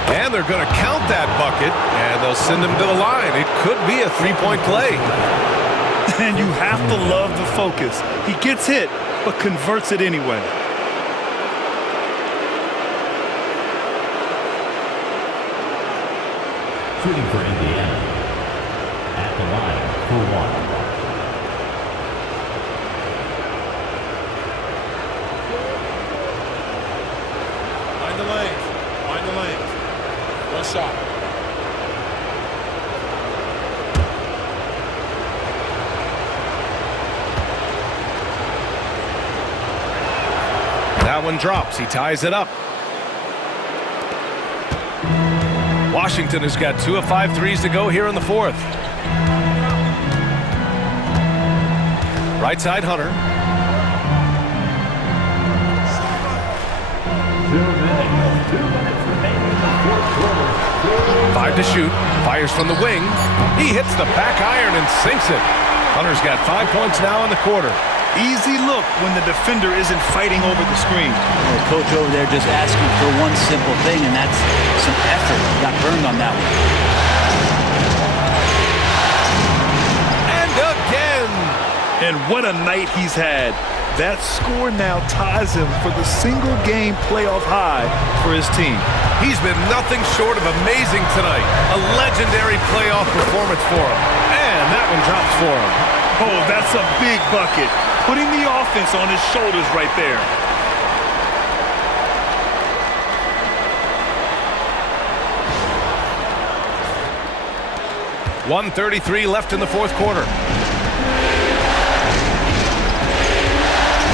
And they're going to count that bucket, and they'll send him to the line. It could be a three-point play. And you have to love the focus. He gets hit, but converts it anyway. Shooting for Indiana. At the line for 1. Find the lanes. Find the lanes. 1 shot. That one drops. He ties it up. Washington has got 2 of 5 threes to go here in the fourth. Right side, Hunter. 2 minutes remaining in the fourth quarter. 5 to shoot. Fires from the wing. He hits the back iron and sinks it. Hunter's got 5 points now in the quarter. Easy look when the defender isn't fighting over the screen. The coach over there just asking for one simple thing, and that's some effort. Got burned on that one. And again. And what a night he's had. That score now ties him for the single-game playoff high for his team. He's been nothing short of amazing tonight. A legendary playoff performance for him. And that one drops for him. Oh, that's a big bucket. Putting the offense on his shoulders right there. .133 left in the fourth quarter.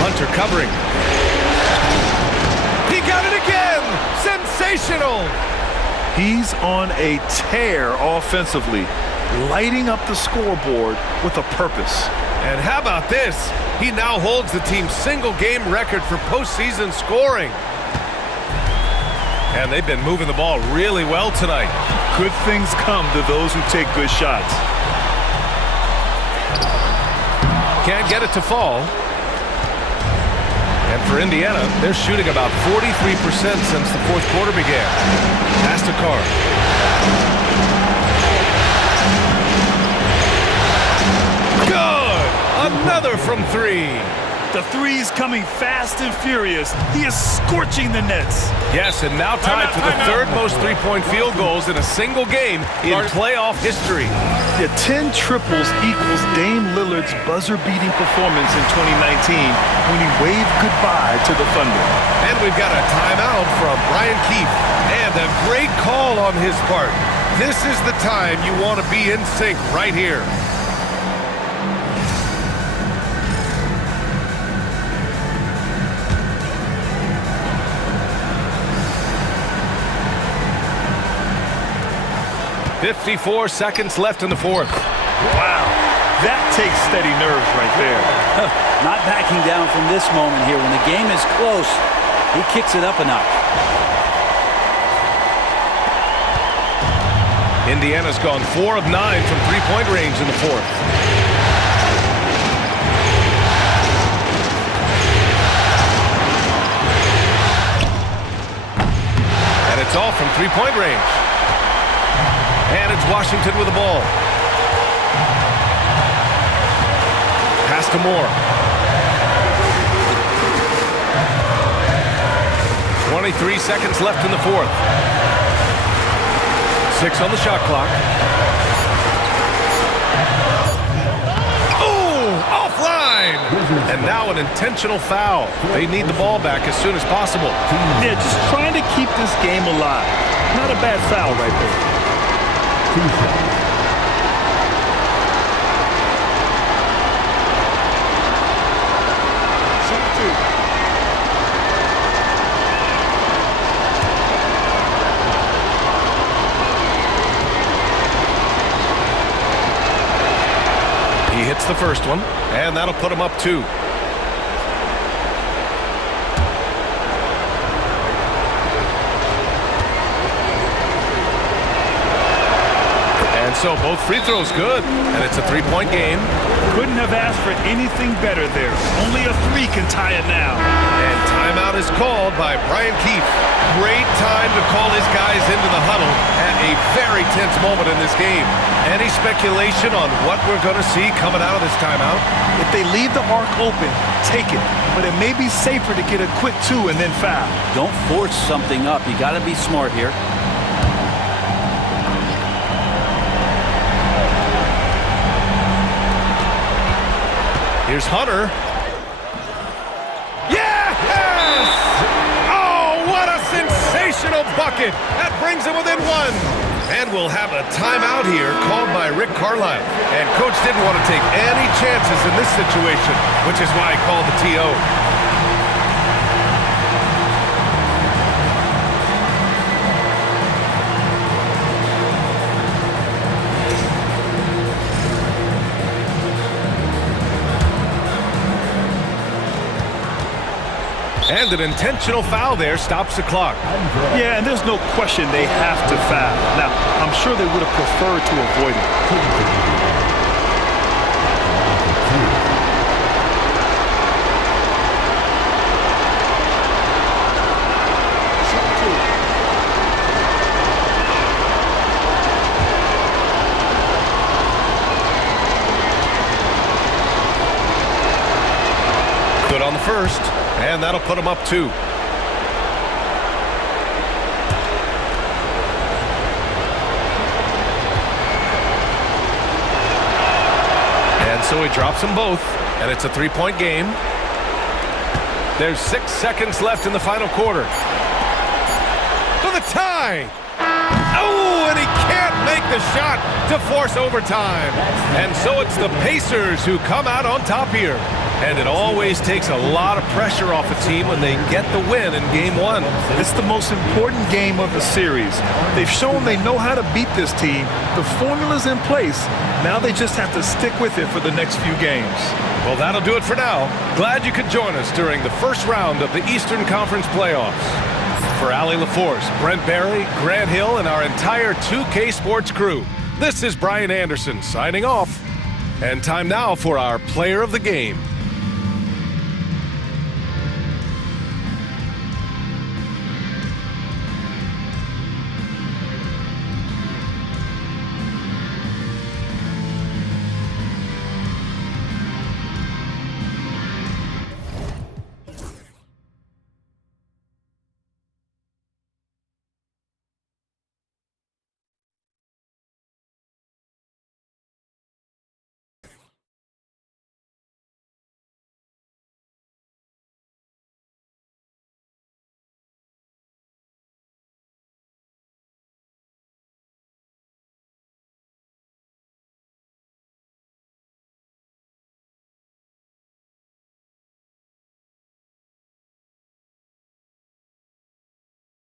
Hunter covering. He got it again! Sensational! He's on a tear offensively, lighting up the scoreboard with a purpose. And how about this? He now holds the team's single-game record for postseason scoring. And they've been moving the ball really well tonight. Good things come to those who take good shots. Can't get it to fall. And for Indiana, they're shooting about 43% since the fourth quarter began. Pass to Carr. Good! Another from three. The three's coming fast and furious. He is scorching the nets. Yes, and now tied for the third most three-point field goals in a single game in playoff history. The 10 triples equals Dame Lillard's buzzer-beating performance in 2019 when he waved goodbye to the Thunder. And we've got a timeout from Brian Keefe. And a great call on his part. This is the time you want to be in sync right here. "54 seconds left in the fourth." Wow, that takes steady nerves right there. Not backing down from this moment here. When the game is close, he kicks it up a notch. Indiana's gone 4 of 9 from three-point range in the fourth. And it's all from three-point range. And it's Washington with the ball. Pass to Moore. 23 seconds left in the fourth. 6 on the shot clock. Oh, offline! And now an intentional foul. They need the ball back as soon as possible. Yeah, just trying to keep this game alive. Not a bad foul right there. He hits the first one, and that'll put him up 2. So both free throws good, and it's a three-point game. Couldn't have asked for anything better there. Only a 3 can tie it now. And timeout is called by Brian Keefe. Great time to call his guys into the huddle at a very tense moment in this game. Any speculation on what we're going to see coming out of this timeout? If they leave the arc open, take it. But it may be safer to get a quick 2 and then foul. Don't force something up. You got to be smart here. Here's Hunter. Yes! Oh, what a sensational bucket. That brings him within 1. And we'll have a timeout here called by Rick Carlisle. And Coach didn't want to take any chances in this situation, which is why he called the TO. And an intentional foul there stops the clock. Yeah, and there's no question they have to foul. Now, I'm sure they would have preferred to avoid it. Good on the first. And that'll put him up 2. And so he drops them both, and it's a three-point game. There's 6 seconds left in the final quarter. For the tie! Oh, and he can't make the shot to force overtime. And so it's the Pacers who come out on top here. And it always takes a lot of pressure off a team when they get the win in Game 1. It's the most important game of the series. They've shown they know how to beat this team. The formula's in place. Now they just have to stick with it for the next few games. Well, that'll do it for now. Glad you could join us during the first round of the Eastern Conference playoffs. For Allie LaForce, Brent Barry, Grant Hill, and our entire 2K Sports crew, this is Brian Anderson signing off. And time now for our player of the game.